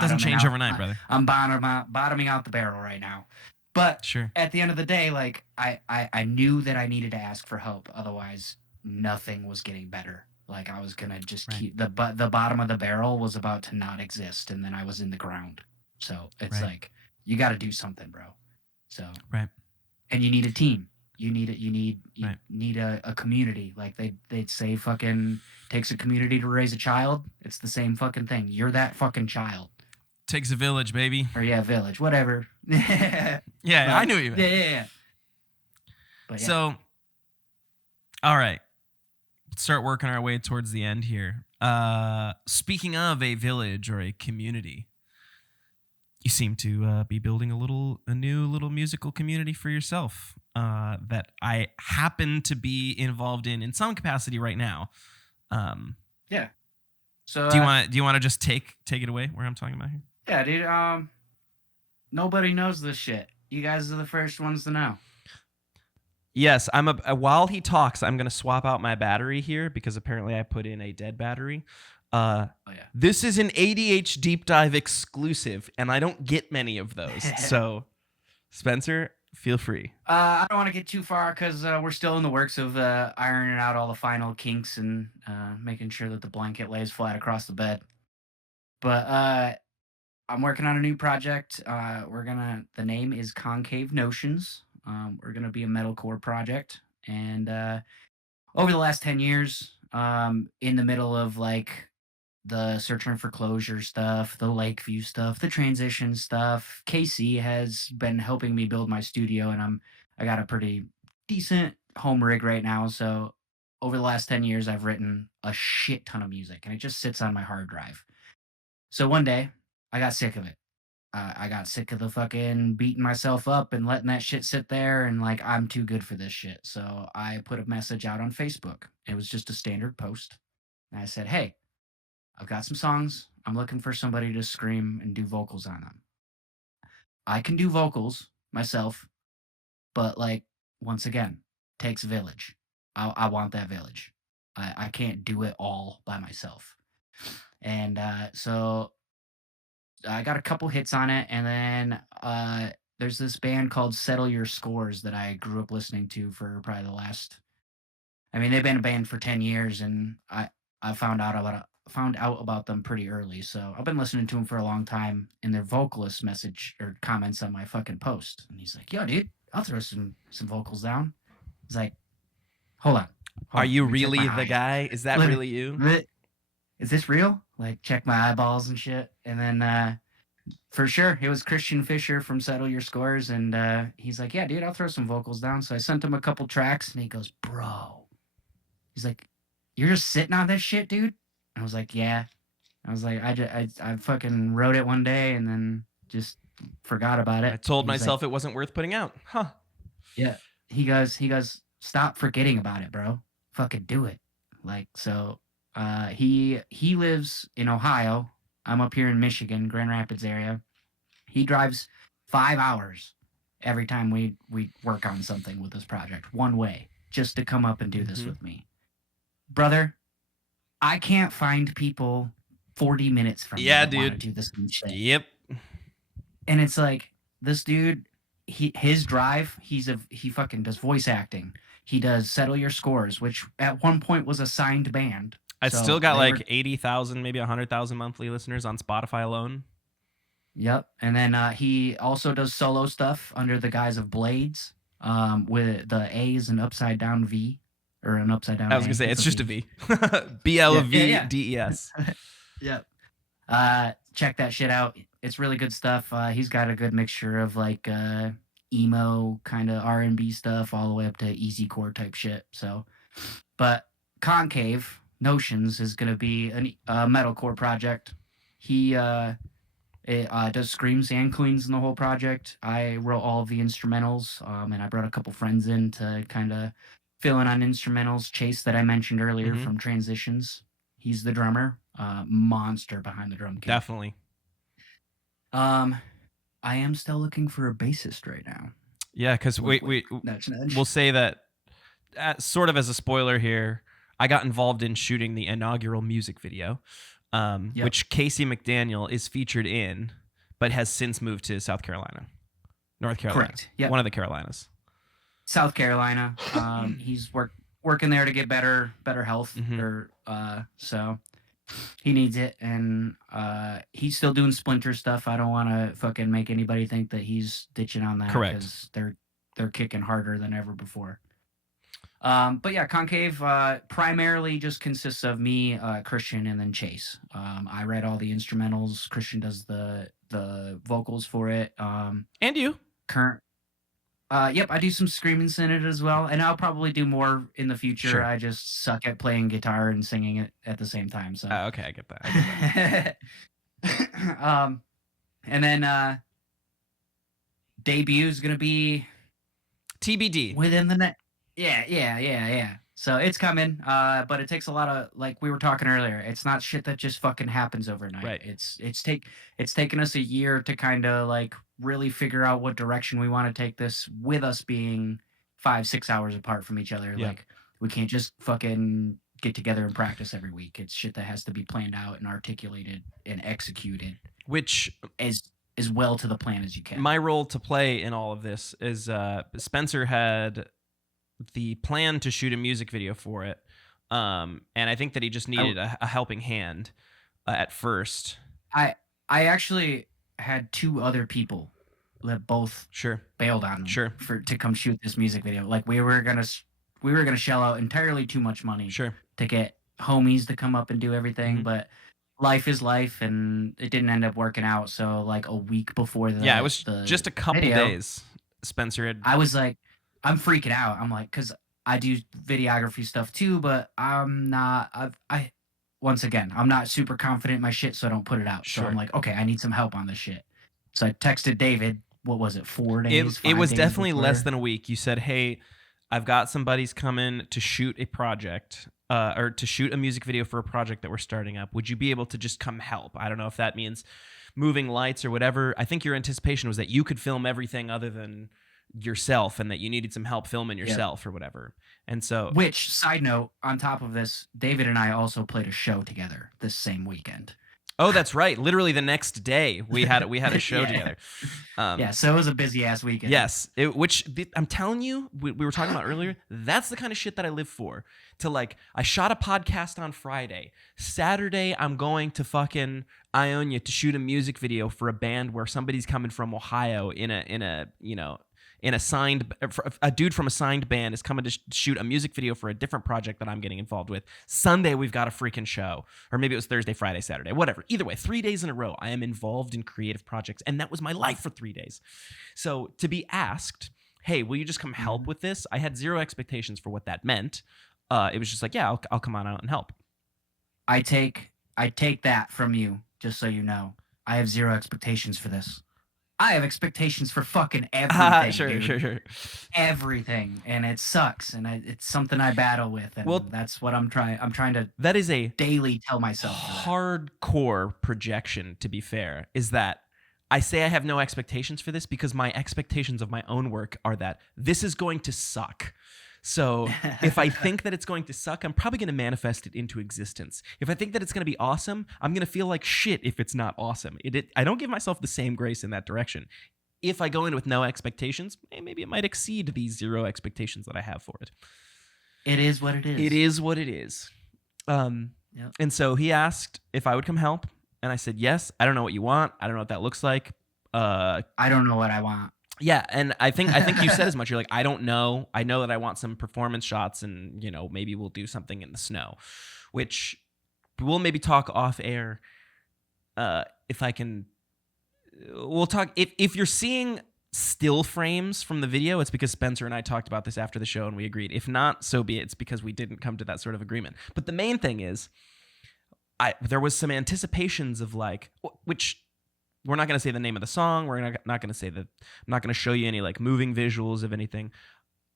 Doesn't change out, overnight, brother. I'm bottoming out the barrel right now. But at the end of the day, like I knew that I needed to ask for help. Otherwise, nothing was getting better. Like I was gonna just keep the bottom of the barrel was about to not exist, and then I was in the ground. So it's like you got to do something, bro. So and you need a team. You need a community. Like they'd say, fucking takes a community to raise a child. It's the same fucking thing. You're that fucking child. Takes a village, baby. Or village, whatever. Yeah, but, I knew you meant. Yeah. But, So, all right. Let's start working our way towards the end here. Speaking of a village or a community, you seem to be building a new little musical community for yourself that I happen to be involved in some capacity right now. Yeah. So do you want to just take it away where I'm talking about here? Yeah, dude. Nobody knows this shit. You guys are the first ones to know. Yes, while he talks, I'm gonna swap out my battery here because apparently I put in a dead battery. This is an A.D.H.Deep-Dive exclusive, and I don't get many of those. So, Spencer, feel free. I don't want to get too far because we're still in the works of ironing out all the final kinks and making sure that the blanket lays flat across the bed. But I'm working on a new project. The name is Concave Notions. We're gonna be a metalcore project, and over the last 10 years, in the middle of like the Searching for Closure stuff, the Lakeview stuff, the transition stuff, Casey has been helping me build my studio, and I got a pretty decent home rig right now. So over the last 10 years, I've written a shit ton of music, and it just sits on my hard drive. So one day, I got sick of it. I got sick of the fucking beating myself up and letting that shit sit there, and like, I'm too good for this shit. So I put a message out on Facebook. It was just a standard post. And I said, hey, I've got some songs. I'm looking for somebody to scream and do vocals on them. I can do vocals myself, but like, once again, takes a village. I want that village. I can't do it all by myself. And so I got a couple hits on it, and then there's this band called Settle Your Scores that I grew up listening to for probably the last. I mean, they've been a band for 10 years, and I found out about them pretty early. So I've been listening to them for a long time. And their vocalist message or comments on my fucking post, and he's like, "Yo, dude, I'll throw some vocals down." He's like, "Hold on. Are you really the guy? Is that really you? Is this real? Like, check my eyeballs and shit." And then for sure, it was Christian Fisher from Settle Your Scores, and he's like, "Yeah, dude, I'll throw some vocals down." So I sent him a couple tracks, and he goes, "Bro," he's like, "You're just sitting on this shit, dude?" I was like, "Yeah." I was like, I fucking wrote it one day and then just forgot about it. I told myself it wasn't worth putting out. Huh. Yeah. He goes, "Stop forgetting about it, bro. Fucking do it." Like, so he lives in Ohio. I'm up here in Michigan, Grand Rapids area. He drives 5 hours every time we work on something with this project, one way, just to come up and do this with me. Brother, I can't find people 40 minutes from me that want to do this shit. Yep. And it's like, this dude, his drive, he fucking does voice acting. He does Settle Your Scores, which at one point was a signed band. I still got like 80,000, maybe 100,000 monthly listeners on Spotify alone. Yep. And then he also does solo stuff under the guise of Blades. with the A is an upside down V or an upside down. I was gonna say it's just a V. BLVDES. Yep. Check that shit out. It's really good stuff. He's got a good mixture of like emo kind of R&B stuff all the way up to easy core type shit. So, but Concave Notions is gonna be a metalcore project. He does screams and cleans in the whole project. I wrote all of the instrumentals, and I brought a couple friends in to kind of fill in on instrumentals. Chase, that I mentioned earlier from Transitions, he's the drummer, monster behind the drum kit. Definitely. I am still looking for a bassist right now. Yeah, because we'll say that sort of as a spoiler here, I got involved in shooting the inaugural music video. Which Casey McDaniel is featured in, but has since moved to North Carolina. Correct. Yeah. One of the Carolinas. South Carolina. He's working there to get better health, so he needs it, and he's still doing Splinter stuff. I don't want to fucking make anybody think that he's ditching on that. Correct. Because they're kicking harder than ever before. But yeah, Concave primarily just consists of me, Christian, and then Chase. I write all the instrumentals. Christian does the vocals for it. And you? Yep, I do some screaming in it as well, and I'll probably do more in the future. Sure. I just suck at playing guitar and singing it at the same time. So okay, I get that. And then debut is gonna be TBD within the net. Yeah. So it's coming, but it takes a lot of, like we were talking earlier, it's not shit that just fucking happens overnight. Right. It's taken us a year to kind of like really figure out what direction we want to take this, with us being 5-6 hours apart from each other. Yeah. Like we can't just fucking get together and practice every week. It's shit that has to be planned out and articulated and executed, which as well to the plan as you can. My role to play in all of this is Spencer had the plan to shoot a music video for it, and I think that he just needed a helping hand at first. I actually had 2 other people that both bailed on him to come shoot this music video. Like we were gonna shell out entirely too much money to get homies to come up and do everything, but life is life, and it didn't end up working out. So like a week before it was just a couple days. Spencer had. I was like, I'm freaking out. I'm like, because I do videography stuff too, but I'm not. Once again, I'm not super confident in my shit, so I don't put it out. So I'm like, okay, I need some help on this shit. So I texted David. What was it? 4 days. It was days definitely before? less than a week. You said, "Hey, I've got some buddies coming to shoot a project, or to shoot a music video for a project that we're starting up. Would you be able to just come help?" I don't know if that means moving lights or whatever. I think your anticipation was that you could film everything other than yourself, and that you needed some help filming yourself or whatever. And so, which, side note, on top of this, David and I also played a show together this same weekend. Oh, that's right. Literally the next day we had a show together. So it was a busy ass weekend. Yes, I'm telling you, we were talking about earlier. That's the kind of shit that I live for. To like, I shot a podcast on Friday. Saturday, I'm going to fucking Ionia to shoot a music video for a band where somebody's coming from Ohio in a dude from a signed band is coming to shoot a music video for a different project that I'm getting involved with. Sunday, we've got a freaking show. Or maybe it was Thursday, Friday, Saturday, whatever. Either way, 3 days in a row, I am involved in creative projects. And that was my life for 3 days. So to be asked, hey, will you just come help with this? I had zero expectations for what that meant. It was just like, yeah, I'll come on out and help. I take that from you, just so you know. I have zero expectations for this. I have expectations for fucking everything. Sure. Everything, and it sucks, and it's something I battle with, and that's what I'm trying. I'm trying to. That is a daily tell myself. Hardcore projection. To be fair, is that I say I have no expectations for this because my expectations of my own work are that this is going to suck. So if I think that it's going to suck, I'm probably going to manifest it into existence. If I think that it's going to be awesome, I'm going to feel like shit if it's not awesome. I don't give myself the same grace in that direction. If I go in with no expectations, maybe it might exceed these zero expectations that I have for it. It is what it is. It is what it is. And so he asked if I would come help, and I said yes. I don't know what you want. I don't know what that looks like. I don't know what I want. Yeah, and I think you said as much. You're like, I don't know. I know that I want some performance shots, and maybe we'll do something in the snow, which we'll maybe talk off air. If I can, we'll talk. If you're seeing still frames from the video, it's because Spencer and I talked about this after the show and we agreed. If not, so be it. It's because we didn't come to that sort of agreement. But the main thing is, there was some anticipations of like, which. We're not going to say the name of the song. We're not going to say that. I'm not going to show you any like moving visuals of anything.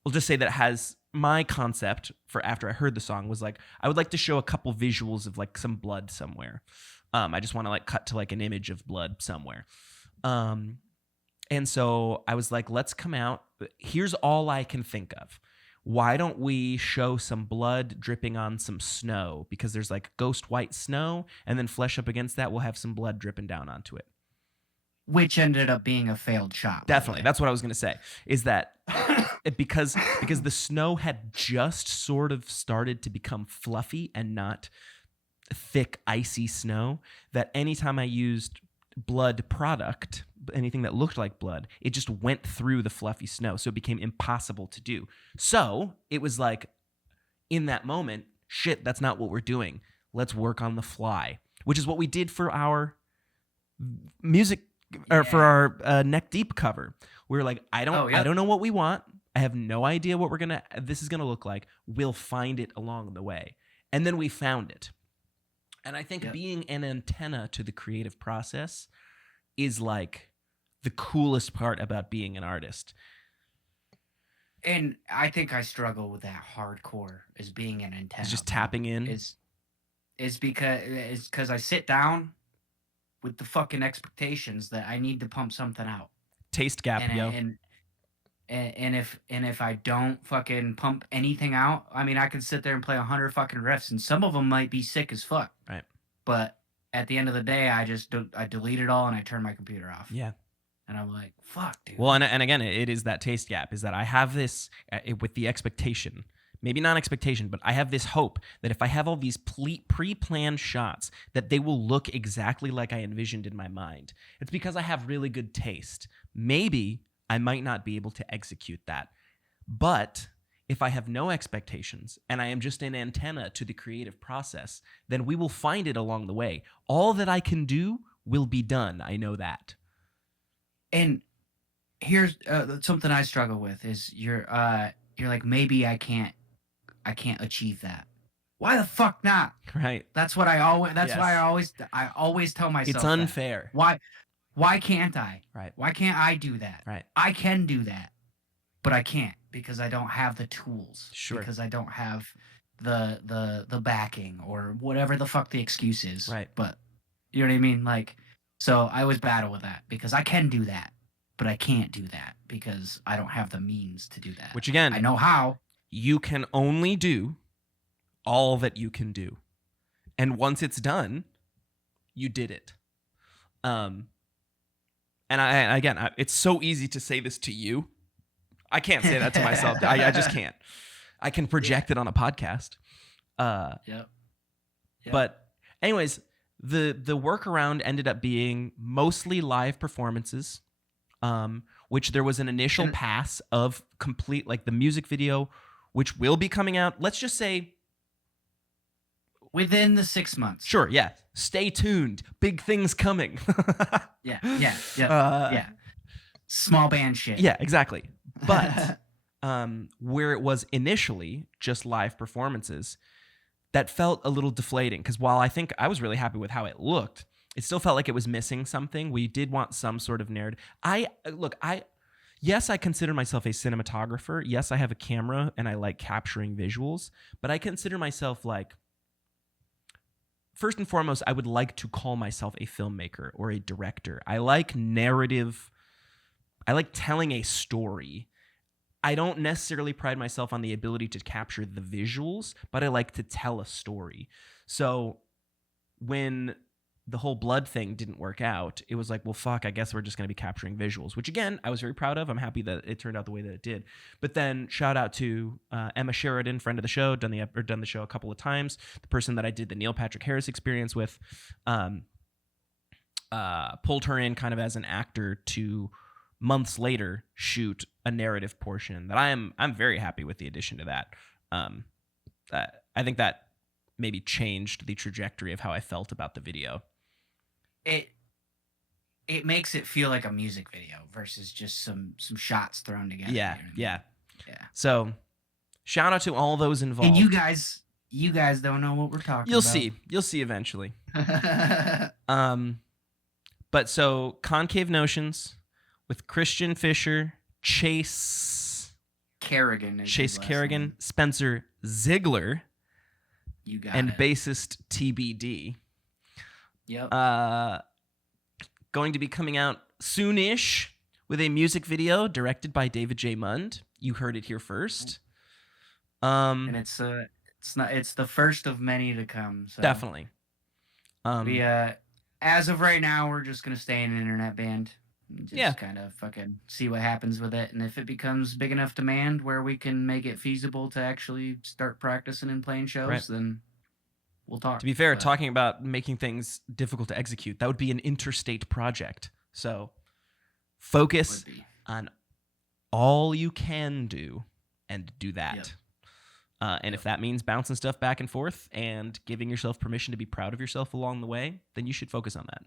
We'll just say that it has my concept for after I heard the song was like, I would like to show a couple visuals of like some blood somewhere. I just want to like cut to like an image of blood somewhere. And so I was like, let's come out. Here's all I can think of. Why don't we show some blood dripping on some snow? Because there's like ghost white snow, and then flesh up against that, we'll have some blood dripping down onto it. Which ended up being a failed shot. Definitely. That's what I was going to say, is that because the snow had just sort of started to become fluffy and not thick, icy snow, that anytime I used blood product, anything that looked like blood, it just went through the fluffy snow. So it became impossible to do. So it was like, in that moment, shit, that's not what we're doing. Let's work on the fly, which is what we did for our music or for our neck deep cover. We were like, I don't know what we want. I have no idea what this is gonna look like. We'll find it along the way. And then we found it. And I think being an antenna to the creative process is like the coolest part about being an artist. And I think I struggle with that hardcore as being an antenna. It's just tapping in. Is because I sit down with the fucking expectations that I need to pump something out. Taste gap, And if I don't fucking pump anything out, I mean, I could sit there and play 100 fucking riffs, and some of them might be sick as fuck. Right. But at the end of the day, I delete it all and I turn my computer off. Yeah. And I'm like, fuck, dude. Well, and again, it is that taste gap, is that I have this with the expectation. Maybe not expectation, but I have this hope that if I have all these pre-planned shots, that they will look exactly like I envisioned in my mind. It's because I have really good taste. Maybe I might not be able to execute that. But if I have no expectations and I am just an antenna to the creative process, then we will find it along the way. All that I can do will be done. I know that. And here's something I struggle with is you're like, maybe I can't achieve that. Why the fuck not? Right. That's what I always. That's why I always tell myself it's unfair. Why can't I? Right. Why can't I do that? Right. I can do that, but I can't because I don't have the tools. Sure. Because I don't have the backing or whatever the fuck the excuse is. Right. But you know what I mean? Like, so I always battle with that because I can do that, but I can't do that because I don't have the means to do that. Which again, I know how. You can only do all that you can do. And once it's done, you did it. And it's so easy to say this to you. I can't say that to myself. I just can't. I can project it on a podcast. Yep. But anyways, the workaround ended up being mostly live performances, which there was an initial pass of complete, like the music video, which will be coming out, let's just say, within the 6 months. Sure, yeah. Stay tuned. Big things coming. Yeah. Small band shit. Yeah, exactly. But where it was initially just live performances, that felt a little deflating because while I think I was really happy with how it looked, it still felt like it was missing something. We did want some sort of narrative. Yes, I consider myself a cinematographer. Yes, I have a camera and I like capturing visuals, but I consider myself like, first and foremost, I would like to call myself a filmmaker or a director. I like narrative. I like telling a story. I don't necessarily pride myself on the ability to capture the visuals, but I like to tell a story. So when the whole blood thing didn't work out, it was like, well, fuck, I guess we're just going to be capturing visuals, which again, I was very proud of. I'm happy that it turned out the way that it did. But then shout out to Emma Sheridan, friend of the show, done the show a couple of times. The person that I did the Neil Patrick Harris experience with, pulled her in kind of as an actor to months later shoot a narrative portion that I'm very happy with the addition to that. I think that maybe changed the trajectory of how I felt about the video. It makes it feel like a music video versus just some shots thrown together. Yeah, you know what I mean? yeah. So, shout out to all those involved. And you guys don't know what we're talking about. You'll see eventually. But so Concave Notions with Christian Fisher, Chase Kerrigan, Spencer Zeigler, you got and it. bassist TBD. Yep. Going to be coming out soonish with a music video directed by David J. Mund. You heard it here first. And it's the first of many to come. So. Definitely. As of right now, we're just gonna stay in an internet band. Just kind of fucking see what happens with it, and if it becomes big enough demand where we can make it feasible to actually start practicing and playing shows, then we'll talk. To be fair, talking about making things difficult to execute, that would be an interstate project. So focus on all you can do and do that. Yep. And if that means bouncing stuff back and forth and giving yourself permission to be proud of yourself along the way, then you should focus on that.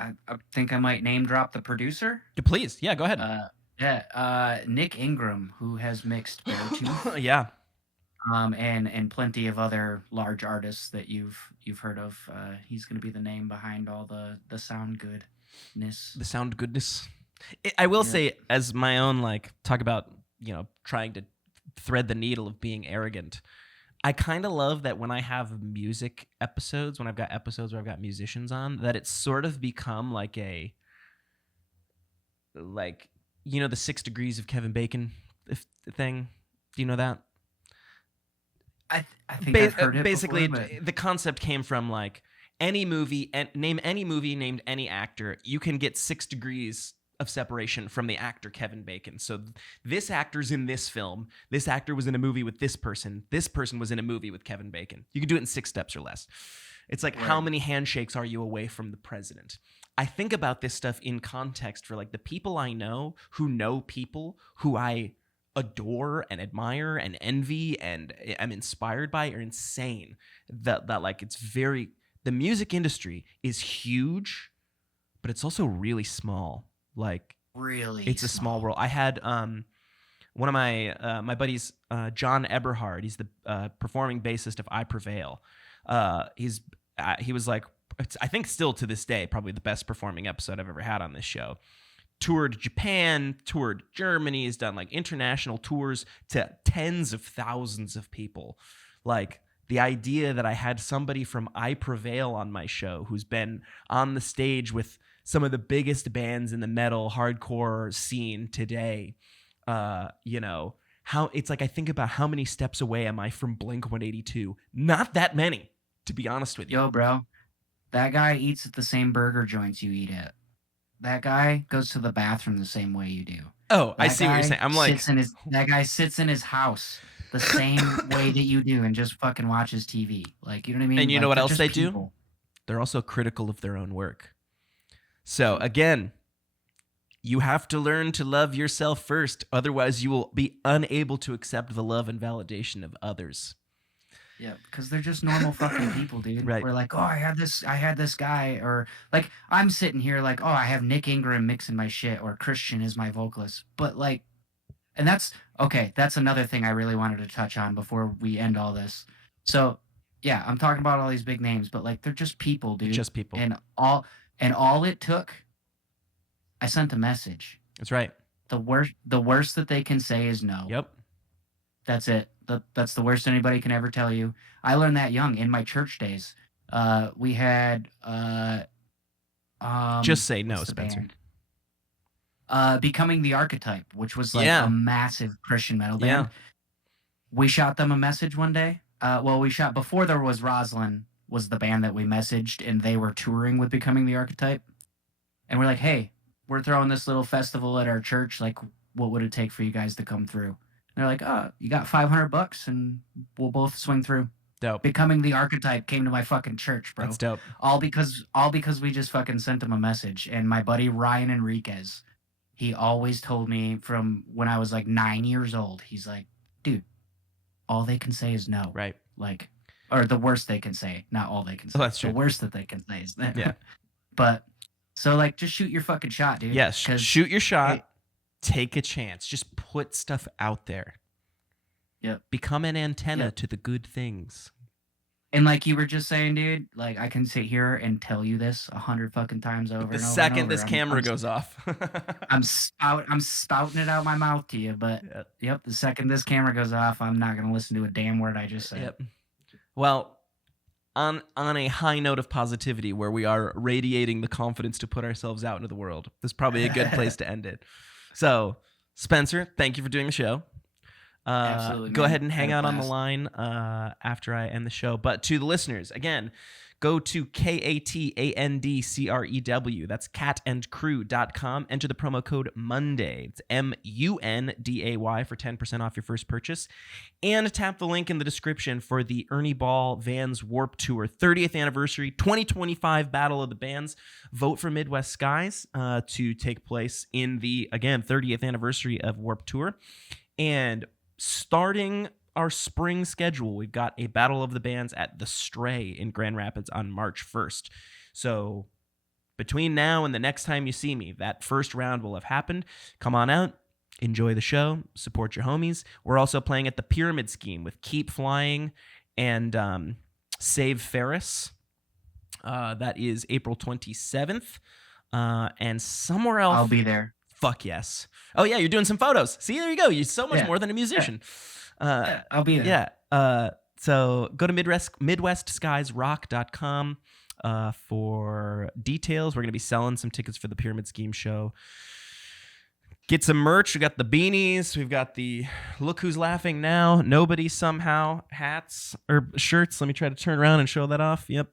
I think I might name drop the producer. Please. Yeah, go ahead. Nick Ingram, who has mixed Beartooth. Yeah. And plenty of other large artists that you've heard of. He's going to be the name behind all the sound goodness. The sound goodness. I will say, as my own, talk about, trying to thread the needle of being arrogant. I kind of love that when I have music episodes, when I've got episodes where I've got musicians on, that it's sort of become the 6 degrees of Kevin Bacon thing. Do you know that? I think I've heard it basically, before, the concept came from any movie, name any movie named any actor, you can get 6 degrees of separation from the actor Kevin Bacon. So this actor's in this film, this actor was in a movie with this person was in a movie with Kevin Bacon. You can do it in 6 steps or less. It's how many handshakes are you away from the president? I think about this stuff in context for the people I know who know people who I adore and admire and envy and am inspired by are insane. That it's very, the music industry is huge, but it's also really small. Really, it's a small world. I had one of my buddies, John Eberhard. He's the performing bassist of I Prevail. He was I think still to this day probably the best performing episode I've ever had on this show. Toured Japan, toured Germany. He's done international tours to tens of thousands of people. The idea that I had somebody from I Prevail on my show who's been on the stage with some of the biggest bands in the metal hardcore scene today, how it's I think about how many steps away am I from Blink-182? Not that many, to be honest with you. Yo, bro, that guy eats at the same burger joints you eat at. That guy goes to the bathroom the same way you do. Oh, I see what you're saying. I'm that guy sits in his house the same way that you do and just fucking watches TV. You know what I mean? And you know what else they people. do? They're also critical of their own work. So again, you have to learn to love yourself first. Otherwise, you will be unable to accept the love and validation of others. Yeah, because they're just normal fucking people, dude. Right. We're I had this guy, or I'm sitting here I have Nick Ingram mixing my shit, or Christian is my vocalist. But and that's another thing I really wanted to touch on before we end all this. So yeah, I'm talking about all these big names, but they're just people, dude. Just people. And all it took, I sent a message. That's right. The worst that they can say is no. Yep. That's it. That's the worst anybody can ever tell you. I learned that young in my church days. We had just say no, Spencer. Becoming the Archetype, which was a massive Christian metal band. Yeah. We shot them a message one day. We shot before there was Roslyn was the band that we messaged, and they were touring with Becoming the Archetype. And we're like, hey, we're throwing this little festival at our church. What would it take for you guys to come through? And they're like, oh, you got $500 and we'll both swing through. Dope. Becoming the Archetype came to my fucking church, bro. That's dope. All because we just fucking sent him a message. And my buddy Ryan Enriquez, he always told me from when I was like 9 years old, he's like, dude, all they can say is no. Right. Like, or the worst they can say, not all they can say. Oh, that's true. The worst that they can say is that. Yeah. But so like, just shoot your fucking shot, dude. Yes. Shoot your shot. Hey, take a chance. Just put stuff out there. Yep. Become an antenna to the good things. And like you were just saying, dude, like I can sit here and tell you this 100 fucking times over. The second this camera goes off, I'm spouting it out my mouth to you. But yep, the second this camera goes off, I'm not gonna listen to a damn word I just said. Yep. Well, on a high note of positivity, where we are radiating the confidence to put ourselves out into the world, this is probably a good place to end it. So, Spencer, thank you for doing the show. Absolutely. Go ahead and hang out on the blast. line after I end the show. But to the listeners, again, go to KATANDCREW. That's catandcrew.com. Enter the promo code Monday. It's MUNDAY for 10% off your first purchase. And tap the link in the description for the Ernie Ball Vans Warp Tour 30th anniversary 2025 Battle of the Bands. Vote for Midwest Skies to take place in the, again, 30th anniversary of Warp Tour. And starting our spring schedule, we've got a Battle of the Bands at The Stray in Grand Rapids on March 1st. So between now and the next time you see me, that first round will have happened. Come on out, enjoy the show, support your homies. We're also playing at the Pyramid Scheme with Keep Flying and Save Ferris. That is April 27th. And somewhere else. I'll be there. Fuck yes. Oh, yeah, you're doing some photos. See, there you go. You're so much more than a musician. I'll be there. Yeah. So go to MidwestSkiesRock.com for details. We're going to be selling some tickets for the Pyramid Scheme show. Get some merch. We got the beanies. We've got the Look Who's Laughing Now, Nobody Somehow hats or shirts. Let me try to turn around and show that off. Yep.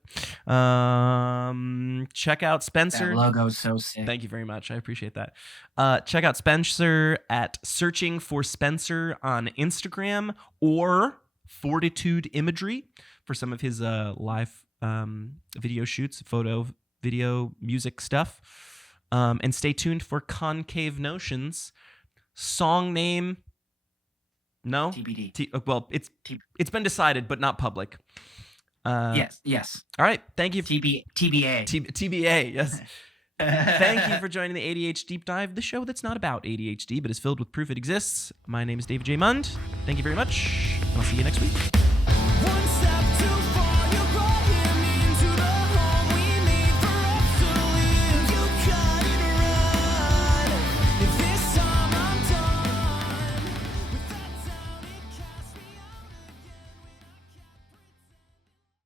Check out Spencer. That logo's so sick. Thank you very much. I appreciate that. Check out Spencer at Searching for Spencer on Instagram or Fortitude Imagery for some of his live video shoots, photo, video, music stuff. And stay tuned for Concave Notions. Song name? No? TBD. Well, it's been decided, but not public. Yes. All right. Thank you. TBA. TBA, yes. Thank you for joining the ADH Deep Dive, the show that's not about ADHD, but is filled with proof it exists. My name is David J. Mund. Thank you very much, and I'll see you next week.